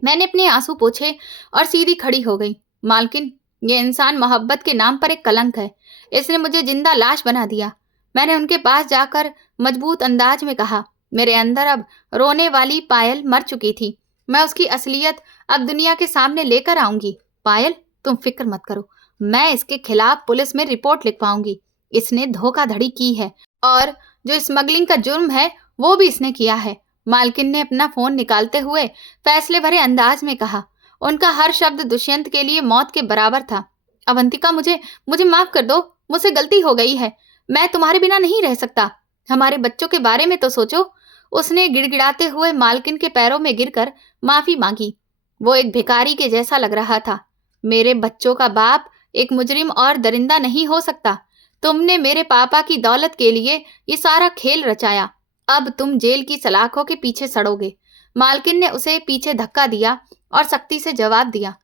मैंने अपने आंसू पोंछे और सीधी खड़ी हो गई। मालकिन, ये इंसान मोहब्बत के नाम पर एक कलंक है। इसने मुझे जिंदा लाश बना दिया। मैंने उनके पास जाकर मजबूत अंदाज में कहा। मेरे अंदर अब रोने वाली पायल मर चुकी थी। मैं उसकी असलियत अब दुनिया के सामने लेकर आऊंगी। पायल, तुम फिक्र मत करो, मैं इसके खिलाफ पुलिस में रिपोर्ट लिखवाऊंगी। इसने धोखाधड़ी की है और जो स्मगलिंग का जुर्म है वो भी इसने किया है। मालकिन ने अपना फोन निकालते हुए फैसले भरे अंदाज में कहा। उनका हर शब्द दुष्यंत के लिए मौत के बराबर था। अवंतिका, मुझे मुझे माफ कर दो, मुझसे गलती हो गई है। मैं तुम्हारे बिना नहीं रह सकता। हमारे बच्चों के बारे में तो सोचो। उसने गिड़गिड़ाते हुए मालकिन के पैरों में गिरकर माफी मांगी। वो एक भिखारी के जैसा लग रहा था। मेरे बच्चों का बाप एक मुजरिम और दरिंदा नहीं हो सकता। तुमने मेरे पापा की दौलत के लिए ये सारा खेल रचाया। अब तुम जेल की सलाखों के पीछे सड़ोगे। मालकिन ने उसे पीछे धक्का दिया और सख्ती से जवाब दिया।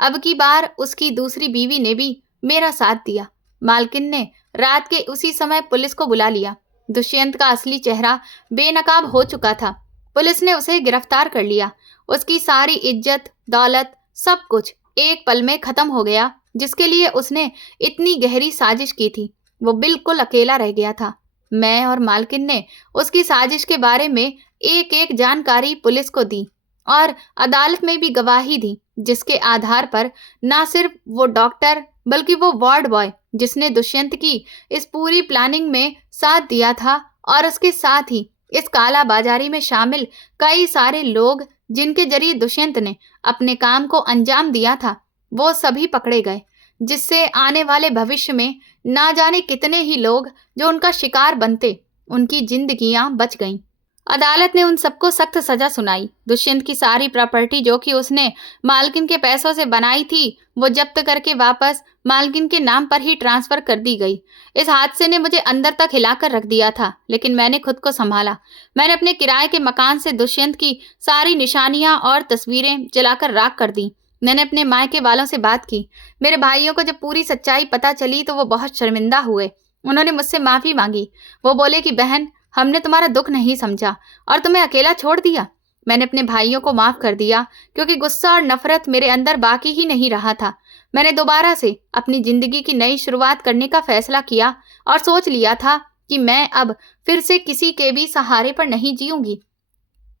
अब की बार उसकी दूसरी बीवी ने भी मेरा साथ दिया। मालकिन ने रात के उसी समय पुलिस को बुला लिया। दुष्यंत का असली चेहरा बेनकाब हो चुका था। पुलिस ने उसे गिरफ्तार कर लिया। उसकी सारी इज्जत, दौलत, सब कुछ एक पल में खत्म हो गया। जिसके लिए उसने इतनी गहरी साजिश की थी, वो बिल्कुल अकेला रह गया था। मैं और मालकिन ने उसकी साजिश के बारे में एक एक जानकारी पुलिस को दी और अदालत में भी गवाही दी, जिसके आधार पर ना सिर्फ वो डॉक्टर बल्कि वो वार्ड बॉय जिसने दुष्यंत की इस पूरी प्लानिंग में साथ दिया था और उसके साथ ही इस काला बाजारी में शामिल कई सारे लोग जिनके जरिए दुष्यंत ने अपने काम को अंजाम दिया था, वो सभी पकड़े गए। जिससे आने वाले भविष्य में ना जाने कितने ही लोग जो उनका शिकार बनते, उनकी जिंदगियां बच गईं। अदालत ने उन सबको सख्त सजा सुनाई। दुष्यंत की सारी प्रॉपर्टी जो कि उसने मालकिन के पैसों से बनाई थी, वो जब्त करके वापस मालकिन के नाम पर ही ट्रांसफर कर दी गई। इस हादसे ने मुझे अंदर तक हिलाकर रख दिया था, लेकिन मैंने खुद को संभाला। मैंने अपने किराए के मकान से दुष्यंत की सारी निशानियां और तस्वीरें जलाकर राख कर दी। मैंने अपने मायके वालों से बात की। मेरे भाइयों को जब पूरी सच्चाई पता चली तो वो बहुत शर्मिंदा हुए। उन्होंने मुझसे माफी मांगी। वो बोले कि बहन, हमने तुम्हारा दुख नहीं समझा और तुम्हें अकेला छोड़ दिया। मैंने अपने भाइयों को माफ कर दिया क्योंकि गुस्सा और नफरत मेरे अंदर बाकी ही नहीं रहा था। मैंने दोबारा से अपनी जिंदगी की नई शुरुआत करने का फैसला किया और सोच लिया था कि मैं अब फिर से किसी के भी सहारे पर नहीं जीऊंगी।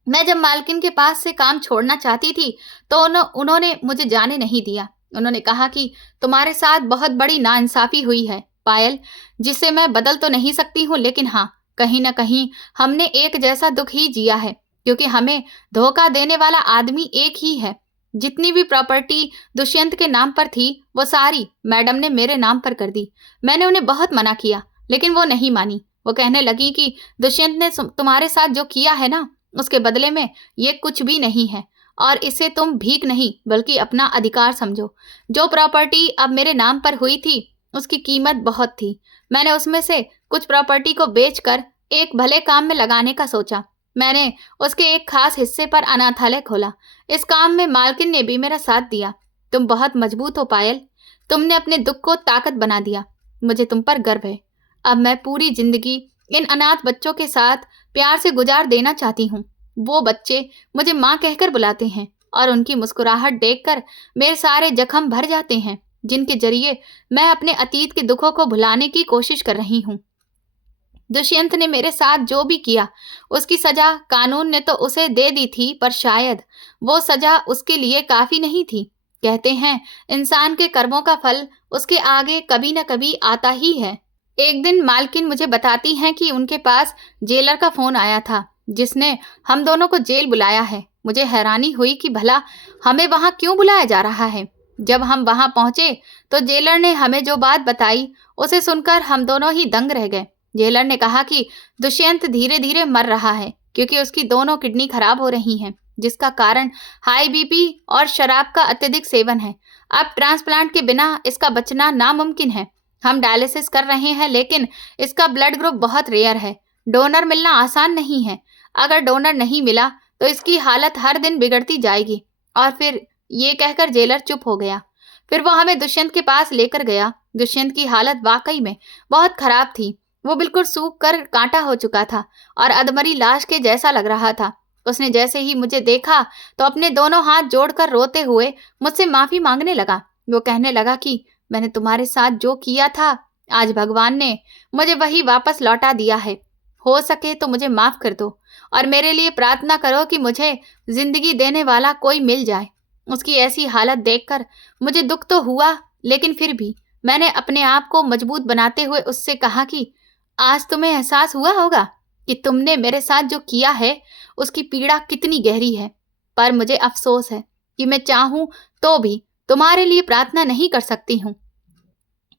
मैं जब मालकिन के पास से काम छोड़ना चाहती थी तो उन्होंने मुझे जाने नहीं दिया। उन्होंने कहा कि तुम्हारे साथ बहुत बड़ी नाइंसाफी हुई है पायल, जिसे मैं बदल तो नहीं सकती हूँ, लेकिन हाँ, कहीं ना कहीं हमने एक जैसा दुख ही जिया है, क्योंकि हमें धोखा देने वाला आदमी एक ही है। जितनी भी प्रॉपर्टी दुष्यंत के नाम पर थी वो सारी मैडम ने मेरे नाम पर कर दी। मैंने उन्हें बहुत मना किया, लेकिन वो नहीं मानी। वो कहने लगी कि दुष्यंत ने तुम्हारे साथ जो किया है ना, उसके बदले में ये कुछ भी नहीं है और इसे तुम भीख नहीं बल्कि अपना अधिकार समझो। जो प्रॉपर्टी अब मेरे नाम पर हुई थी उसकी कीमत बहुत थी। मैंने उसमें से कुछ प्रॉपर्टी को बेचकर एक भले काम में लगाने का सोचा। मैंने उसके एक खास हिस्से पर अनाथालय खोला। इस काम में मालकिन ने भी मेरा साथ दिया। तुम बहुत मजबूत हो पायल, तुमने अपने दुख को ताकत बना दिया। मुझे तुम पर गर्व है। अब मैं पूरी जिंदगी इन अनाथ बच्चों के साथ प्यार से गुजार देना चाहती हूँ। वो बच्चे मुझे माँ कहकर बुलाते हैं और उनकी मुस्कुराहट देखकर मेरे सारे जख्म भर जाते हैं, जिनके जरिए मैं अपने अतीत के दुखों को भुलाने की कोशिश कर रही हूँ। दुष्यंत ने मेरे साथ जो भी किया उसकी सजा कानून ने तो उसे दे दी थी, पर शायद वो सजा उसके लिए काफी नहीं थी। कहते हैं इंसान के कर्मों का फल उसके आगे कभी न कभी आता ही है। एक दिन मालकिन मुझे बताती हैं कि उनके पास जेलर का फोन आया था जिसने हम दोनों को जेल बुलाया है। मुझे हैरानी हुई कि भला हमें वहां क्यों बुलाया जा रहा है। जब हम वहां पहुंचे तो जेलर ने हमें जो बात बताई उसे सुनकर हम दोनों ही दंग रह गए। जेलर ने कहा कि दुष्यंत धीरे धीरे मर रहा है क्योंकि उसकी दोनों किडनी खराब हो रही हैं, जिसका कारण हाई बीपी और शराब का अत्यधिक सेवन है। अब ट्रांसप्लांट के बिना इसका बचना नामुमकिन है। हम डायलिसिस कर रहे हैं, लेकिन इसका ब्लड ग्रुप बहुत रेयर है। डोनर मिलना आसान नहीं है। अगर डोनर नहीं मिला तो इसकी हालत हर दिन बिगड़ती जाएगी और फिर ये कहकर जेलर चुप हो गया। फिर वो हमें दुष्यंत के पास लेकर गया। दुष्यंत की हालत वाकई में बहुत खराब थी। वो बिल्कुल सूख कर कांटा हो चुका था और अधमरी लाश के जैसा लग रहा था। उसने जैसे ही मुझे देखा तो अपने दोनों हाथ जोड़कर रोते हुए मुझसे माफी मांगने लगा। वो कहने लगा कि मैंने तुम्हारे साथ जो किया था, आज भगवान ने मुझे वही वापस लौटा दिया है। हो सके तो मुझे माफ कर दो और मेरे लिए प्रार्थना करो कि मुझे जिंदगी देने वाला कोई मिल जाए। उसकी ऐसी हालत देखकर मुझे दुख तो हुआ, लेकिन फिर भी मैंने अपने आप को मजबूत बनाते हुए उससे कहा कि आज तुम्हें एहसास हुआ होगा कि तुमने मेरे साथ जो किया है उसकी पीड़ा कितनी गहरी है। पर मुझे अफसोस है कि मैं चाहूं तो भी तुम्हारे लिए प्रार्थना नहीं कर सकती हूँ,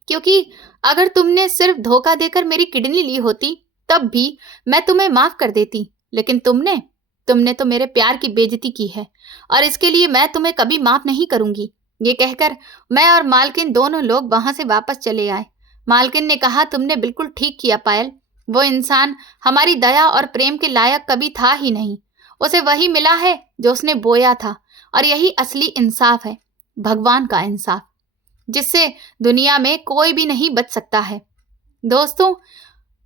क्योंकि अगर तुमने सिर्फ धोखा देकर मेरी किडनी ली होती तब भी मैं तुम्हें माफ कर देती, लेकिन तुमने तो मेरे प्यार की बेइज्जती की है और इसके लिए मैं तुम्हें कभी माफ नहीं करूंगी। ये कहकर मैं और मालकिन दोनों लोग वहां से वापस चले आए। मालकिन ने कहा, तुमने बिल्कुल ठीक किया पायल। वो इंसान हमारी दया और प्रेम के लायक कभी था ही नहीं। उसे वही मिला है जो उसने बोया था और यही असली इंसाफ है, भगवान का इंसाफ, जिससे दुनिया में कोई भी नहीं बच सकता है। दोस्तों,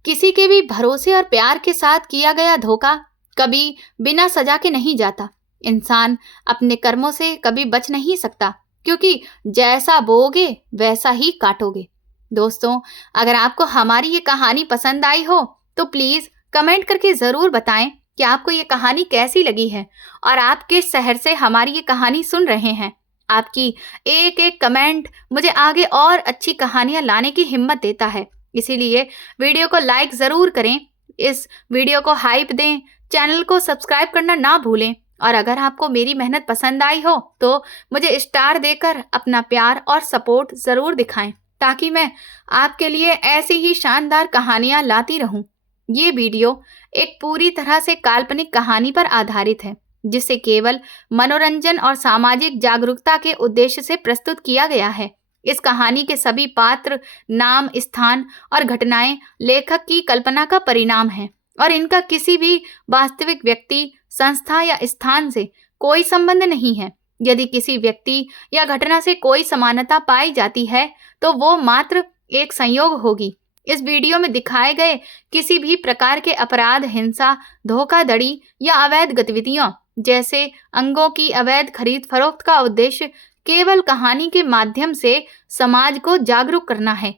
किसी के भी भरोसे और प्यार के साथ किया गया धोखा कभी बिना सजा के नहीं जाता। इंसान अपने कर्मों से कभी बच नहीं सकता, क्योंकि जैसा बोओगे वैसा ही काटोगे। दोस्तों, अगर आपको हमारी ये कहानी पसंद आई हो तो प्लीज कमेंट करके जरूर बताएं कि आपको ये कहानी कैसी लगी है और आप किस शहर से हमारी ये कहानी सुन रहे हैं। आपकी एक एक कमेंट मुझे आगे और अच्छी कहानियां लाने की हिम्मत देता है। इसीलिए वीडियो को लाइक जरूर करें, इस वीडियो को हाइप दें, चैनल को सब्सक्राइब करना ना भूलें और अगर आपको मेरी मेहनत पसंद आई हो तो मुझे स्टार देकर अपना प्यार और सपोर्ट जरूर दिखाएं, ताकि मैं आपके लिए ऐसी ही शानदार कहानियां लाती रहूं। ये वीडियो एक पूरी तरह से काल्पनिक कहानी पर आधारित है, जिसे केवल मनोरंजन और सामाजिक जागरूकता के उद्देश्य से प्रस्तुत किया गया है। इस कहानी के सभी पात्र, नाम, स्थान और घटनाएं लेखक की कल्पना का परिणाम हैं और इनका किसी भी वास्तविक व्यक्ति, संस्था या स्थान से कोई संबंध नहीं है। यदि किसी व्यक्ति या घटना से कोई समानता पाई जाती है तो वो मात्र एक संयोग होगी। इस वीडियो में दिखाए गए किसी भी प्रकार के अपराध, हिंसा, धोखाधड़ी या अवैध गतिविधियों जैसे अंगों की अवैध खरीद फरोख्त का उद्देश्य केवल कहानी के माध्यम से समाज को जागरूक करना है।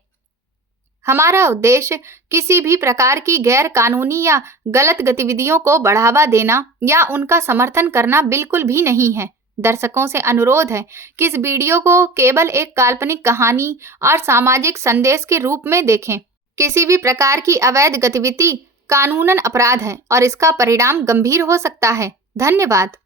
हमारा उद्देश्य किसी भी प्रकार की गैर कानूनी या गलत गतिविधियों को बढ़ावा देना या उनका समर्थन करना बिल्कुल भी नहीं है। दर्शकों से अनुरोध है कि इस वीडियो को केवल एक काल्पनिक कहानी और सामाजिक संदेश के रूप में देखें। किसी भी प्रकार की अवैध गतिविधि कानूनन अपराध है और इसका परिणाम गंभीर हो सकता है। धन्यवाद।